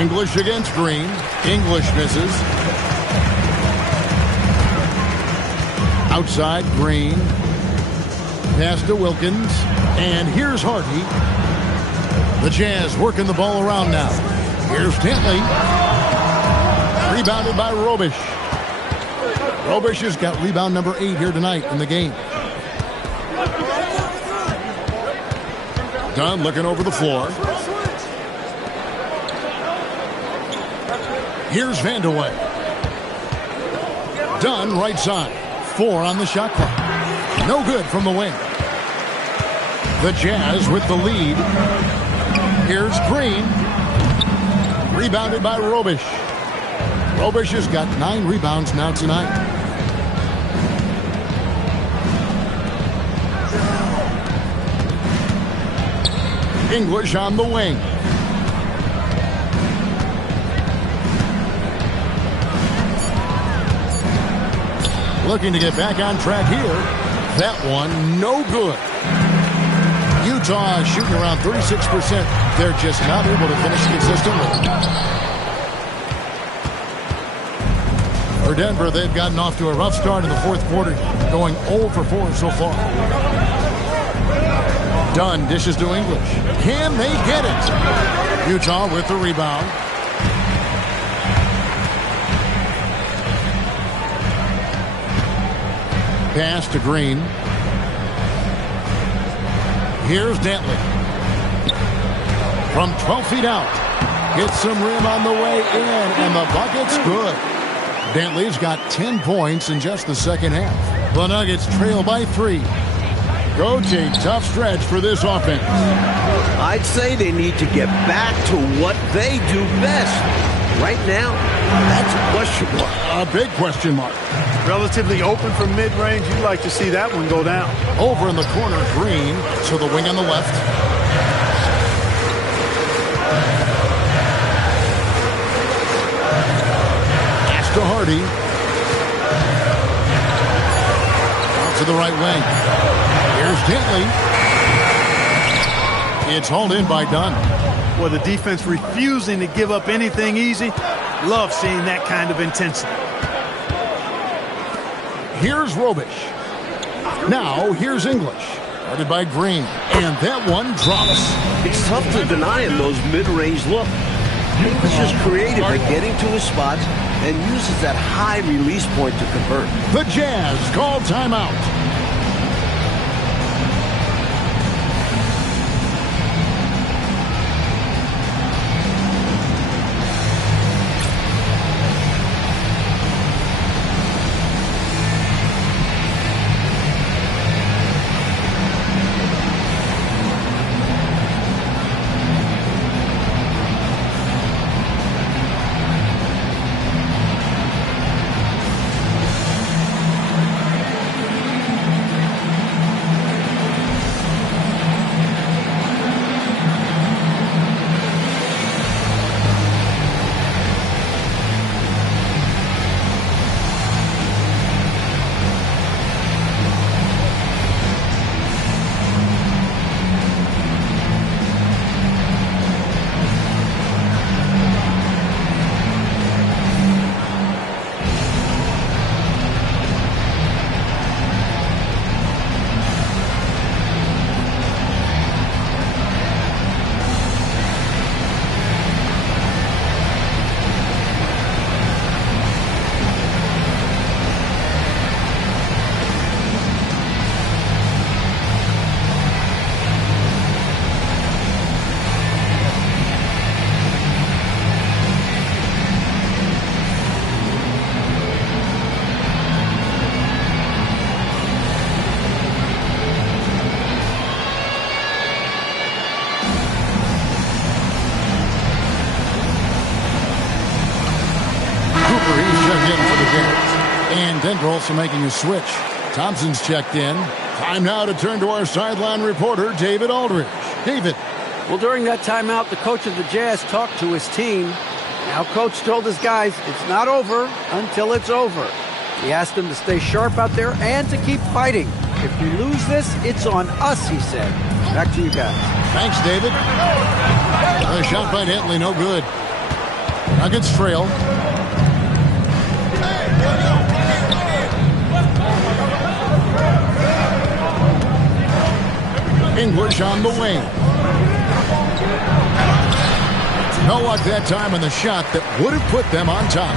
English against Green. English misses. Outside, Green. Pass to Wilkins. And here's Hardy. The Jazz working the ball around now. Here's Dantley. Rebounded by Robish. Robish has got rebound number 8 here tonight in the game. Dunn looking over the floor. Here's Vanderway. Dunn right side. 4 on the shot clock. No good from the wing. The Jazz with the lead. Here's Green. Rebounded by Robish. Robish has got 9 rebounds now tonight. English on the wing. Looking to get back on track here. That one, no good. Utah shooting around 36%. They're just not able to finish consistently. For Denver, they've gotten off to a rough start in the fourth quarter. going 0 for 4 so far. Dunn dishes to English. Can they get it? Utah with the rebound. Pass to Green. Here's Dantley. From 12 feet out. Gets some rim on the way in, and the bucket's good. Dantley's got 10 points in just the second half. The Nuggets trail by 3. Coach, a tough stretch for this offense. I'd say they need to get back to what they do best. Right now, that's a question mark. A big question mark. Relatively open from mid-range. You'd like to see that one go down. Over in the corner, Green to the wing on the left. Pass to Hardy. Out to the right wing. Here's Dantley. It's hauled in by Dunn. Well, the defense refusing to give up anything easy. Love seeing that kind of intensity. Here's Robish. Now, here's English. Guarded by Green. And that one drops. It's tough to deny him those mid-range look. He's just creative at getting to his spots and uses that high release point to convert. The Jazz call timeout. Denver also making a switch. Thompson's checked in. Time now to turn to our sideline reporter, David Aldridge. David. Well, during that timeout, the coach of the Jazz talked to his team. Now, coach told his guys it's not over until it's over. He asked them to stay sharp out there and to keep fighting. If we lose this, it's on us, he said. Back to you guys. Thanks, David. Another shot by Dantley, no good. Nuggets trail. English on the wing. No luck that time on the shot that would have put them on top.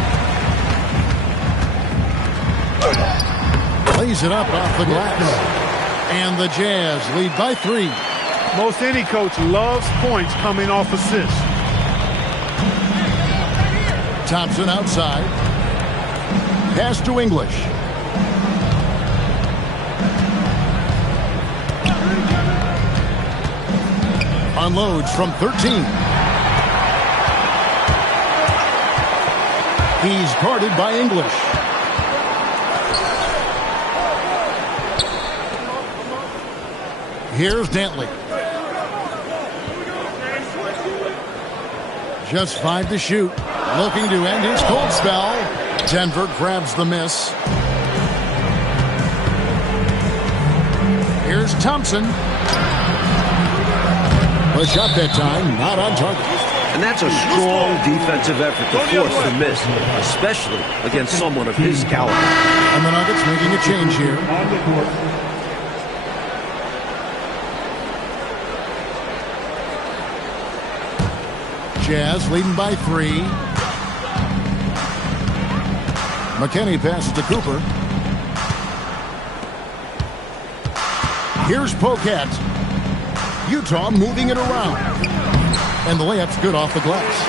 Lays it up off the glass. And the Jazz lead by 3. Most any coach loves points coming off assists. Thompson outside. Pass to English. Unloads from 13. He's guarded by English. Here's Dantley. Just 5 to shoot. Looking to end his cold spell. Denver grabs the miss. Here's Thompson. The shot that time, not on target. And that's a strong defensive effort to force the miss, especially against someone of his caliber. And the Nuggets making a change here. On the court. Jazz leading by 3. McKinney passes to Cooper. Here's Poquet. Utah moving it around. And the layup's good off the glass.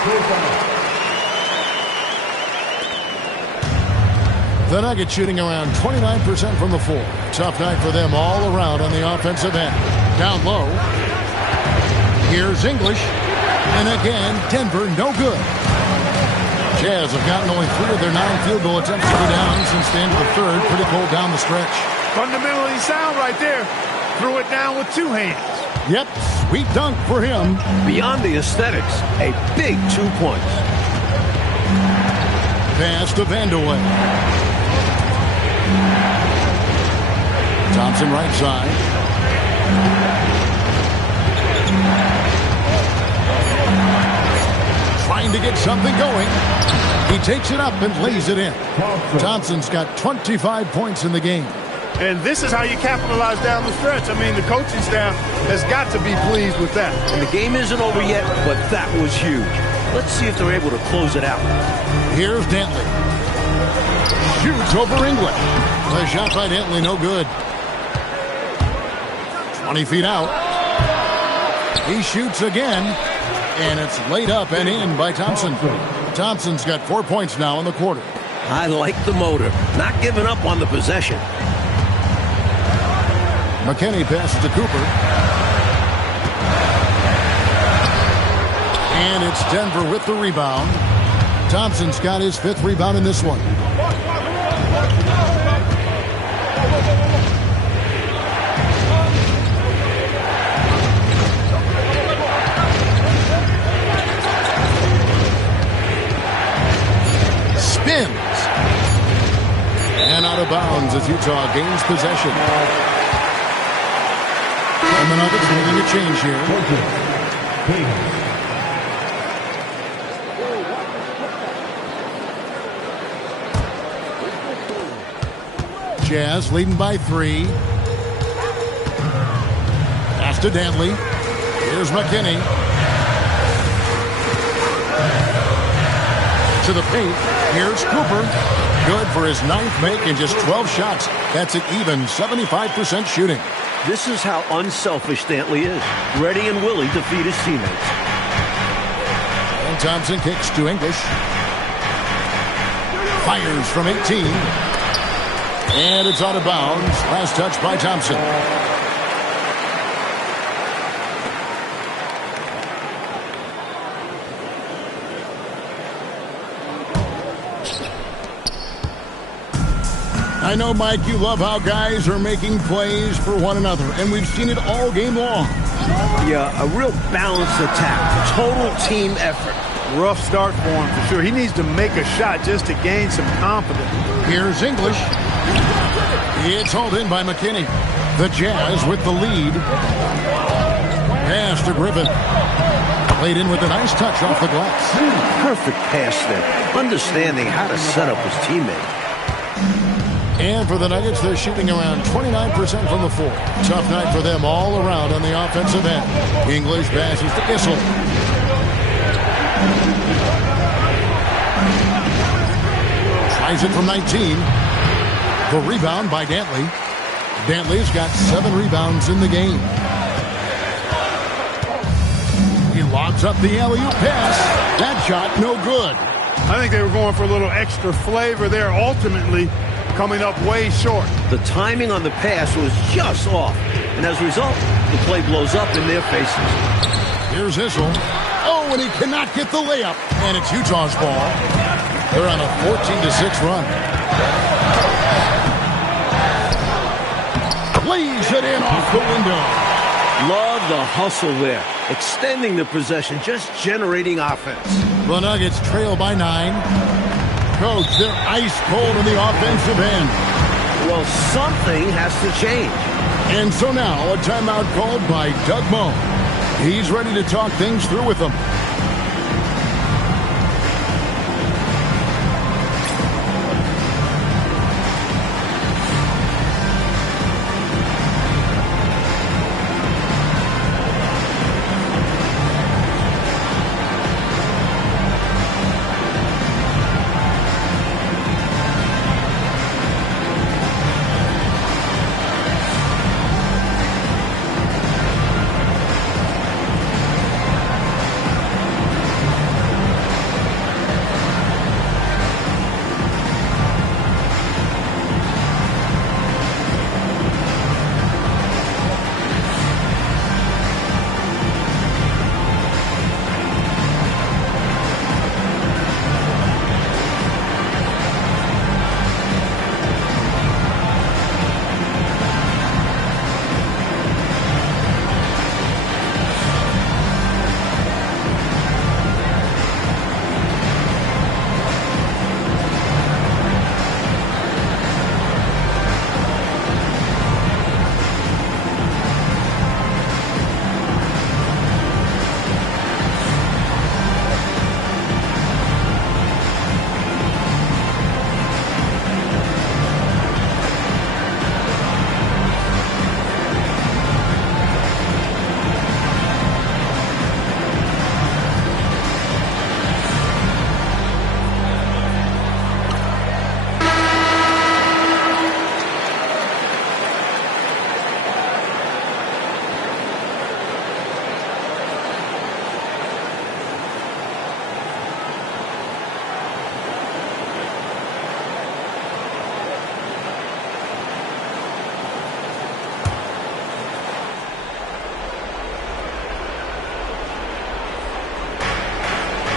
The Nuggets shooting around 29% from the floor. Tough night for them all around on the offensive end. Down low. Here's English. And again, Denver no good. Jazz have gotten only 3 of their 9 field goal attempts to go down since the end of the third. Pretty cold down the stretch. Fundamentally sound right there. Threw it down with 2 hands. Yep, sweet dunk for him. Beyond the aesthetics, a big 2 points. Pass to Vandeweghe. Thompson right side. Trying to get something going. He takes it up and lays it in. Thompson's got 25 points in the game. And this is how you capitalize down the stretch. I mean, the coaching staff has got to be pleased with that. And the game isn't over yet, but that was huge. Let's see if they're able to close it out. Here's Dantley. Shoots over English. The shot by Dantley, no good. 20 feet out. He shoots again, and it's laid up and in by Thompson. Thompson's got 4 points now in the quarter. I like the motor. Not giving up on the possession. McKinney passes to Cooper. And it's Denver with the rebound. Thompson's got his 5th rebound in this one. Spins. And out of bounds as Utah gains possession. And the Nuggets making a change here. Jazz leading by 3. Pass to Dantley. Here's McKinney. To the paint. Here's Cooper. Good for his 9th make in just 12 shots. That's an even 75% shooting. This is how unselfish Dantley is. Ready and willing to feed his teammates. And Thompson kicks to English. Fires from 18. And it's out of bounds. Last touch by Thompson. I know, Mike, you love how guys are making plays for one another, and we've seen it all game long. Yeah, a real balanced attack. Total team effort. Rough start for him, for sure. He needs to make a shot just to gain some confidence. Here's English. It's hauled in by McKinney. The Jazz with the lead. Pass to Griffin. Played in with a nice touch off the glass. Perfect pass there. Understanding how to set up his teammate. And for the Nuggets, they're shooting around 29% from the floor. Tough night for them all around on the offensive end. English passes to Issel. Tries it from 19. The rebound by Dantley. Dantley's got 7 rebounds in the game. He lobs up the alley-oop pass. That shot, no good. I think they were going for a little extra flavor there, ultimately coming up way short. The timing on the pass was just off. And as a result, the play blows up in their faces. Here's Issel. Oh, and he cannot get the layup. And it's Utah's ball. They're on a 14-6 run. Lays it in off the window. Love the hustle there. Extending the possession, just generating offense. The Nuggets trail by 9. Coach, they're ice cold in the offensive end. Well, something has to change. And so now, a timeout called by Doug Moe. He's ready to talk things through with them.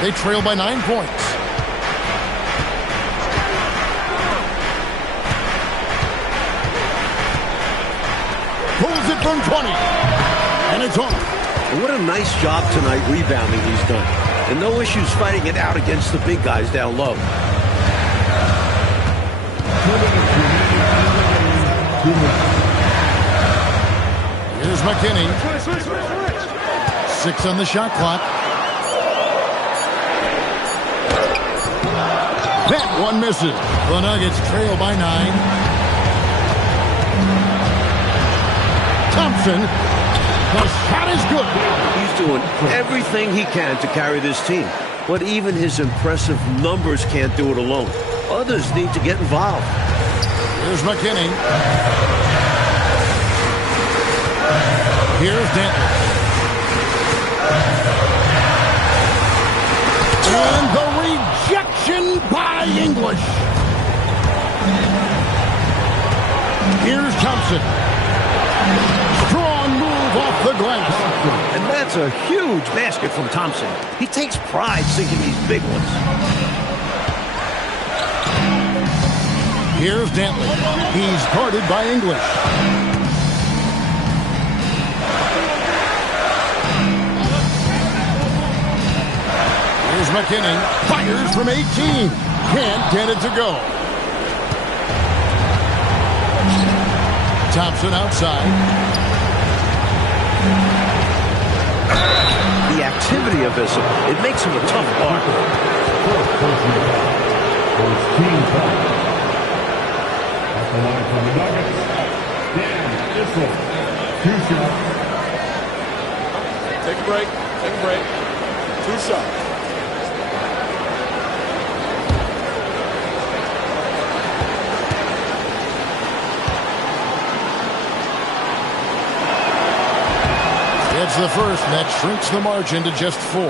They trail by 9 points. Pulls it from 20. And it's on. What a nice job tonight rebounding he's done. And no issues fighting it out against the big guys down low. Here's McKinney. 6 on the shot clock. That one misses. The Nuggets trail by 9. Thompson. The shot is good. He's doing everything he can to carry this team. But even his impressive numbers can't do it alone. Others need to get involved. Here's McKinney. Here's Denton. And the rejection by English. Here's Thompson. Strong move off the glass. And that's a huge basket from Thompson. He takes pride sinking these big ones. Here's Dantley. He's guarded by English. Here's McKinney. Fires from 18. Can't get it to go. Thompson outside. The activity of this, it makes him a tough guard. At the line from the Nuggets, Dan Issel. 2 shots. Take a break. Take a break. 2 shots. It's the first, and that shrinks the margin to just 4.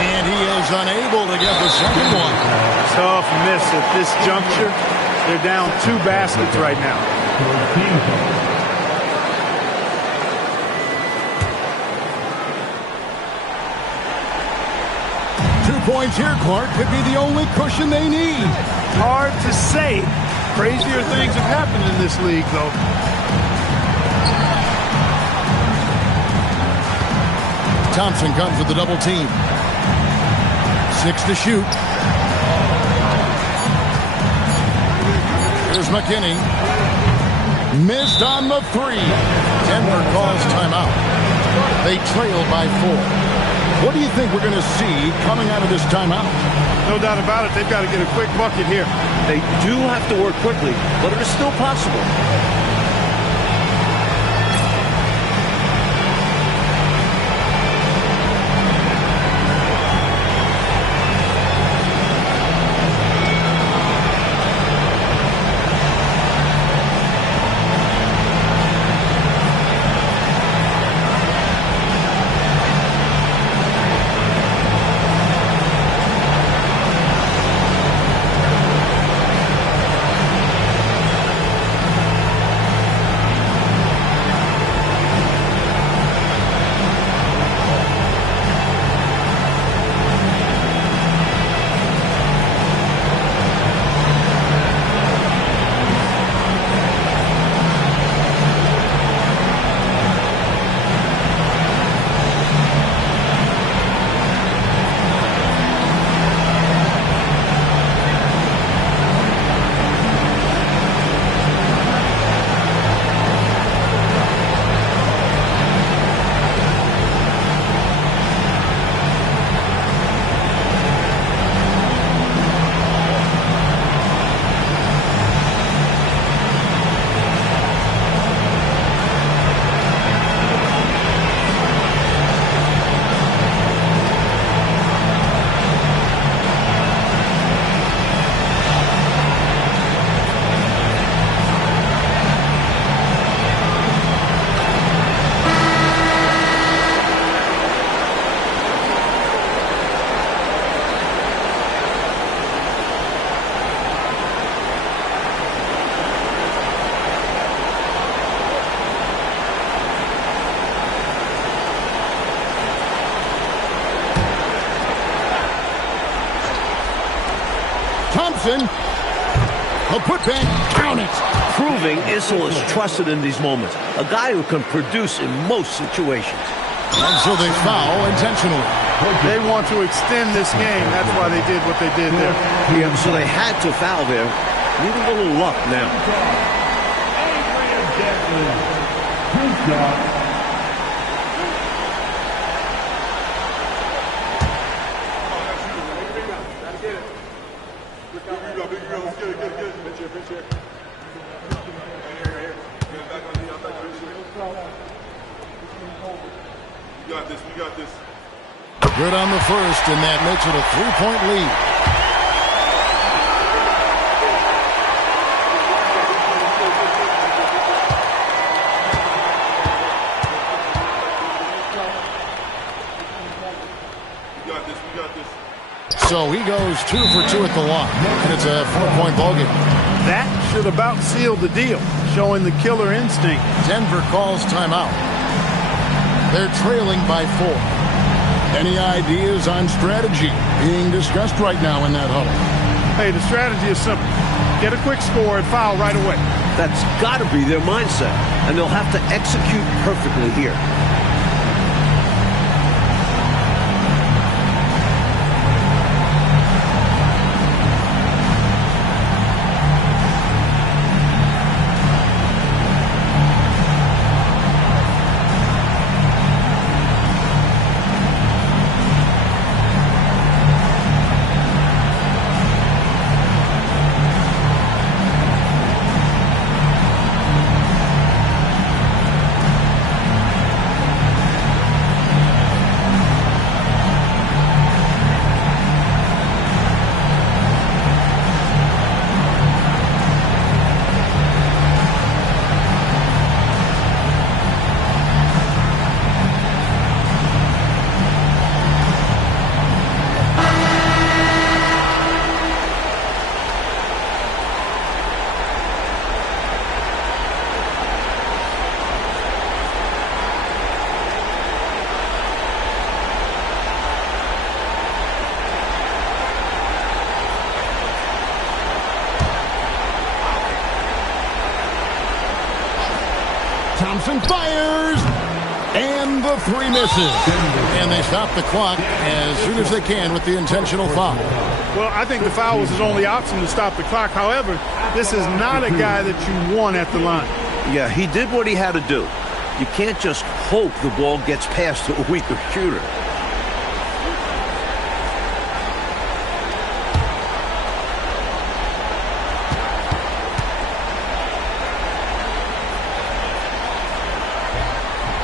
And he is unable to get the second one. Tough miss at this juncture. They're down 2 baskets right now. 2 points here, Clark, could be the only cushion they need. Hard to say. Crazier things have happened in this league, though. Thompson comes with the double team. 6 to shoot. Here's McKinney. Missed on the 3. Denver calls timeout. They trail by 4. What do you think we're going to see coming out of this timeout? No doubt about it. They've got to get a quick bucket here. They do have to work quickly, but it is still possible. Thompson. A putback, count it. Proving Issel is trusted in these moments. A guy who can produce in most situations. And so they foul intentionally. They want to extend this game. That's why they did what they did there. Yeah, so they had to foul there. Need a little luck now. We got this. Good on the first, and that makes it a 3-point lead. We got this. So he goes 2 for 2 at the line, and it's a 4-point ballgame. That should about seal the deal, showing the killer instinct. Denver calls timeout. They're trailing by 4. Any ideas on strategy being discussed right now in that huddle? Hey, the strategy is simple. Get a quick score and foul right away. That's got to be their mindset, and they'll have to execute perfectly here. Thompson fires, and the 3 misses. And they stop the clock as soon as they can with the intentional foul. Well, I think the foul was his only option to stop the clock. However, this is not a guy that you want at the line. Yeah, he did what he had to do. You can't just hope the ball gets past to a weaker shooter.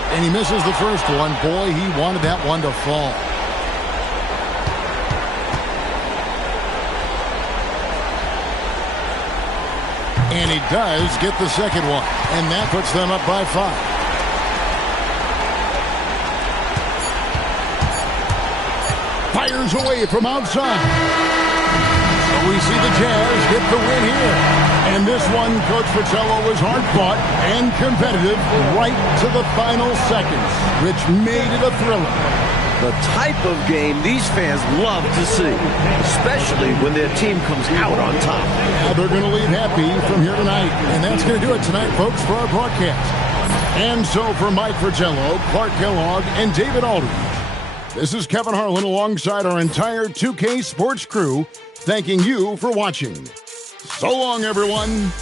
And he misses the first one. Boy, he wanted that one to fall. And he does get the second one. And that puts them up by 5. Fires away from outside. So we see the Jazz get the win here. And this one, Coach Fratello, was hard-fought and competitive right to the final seconds, which made it a thriller. The type of game these fans love to see, especially when their team comes out on top. Yeah, they're going to leave happy from here tonight. And that's going to do it tonight, folks, for our broadcast. And so for Mike Fratello, Clark Kellogg, and David Aldridge, this is Kevin Harlan alongside our entire 2K Sports crew, thanking you for watching. So long, everyone.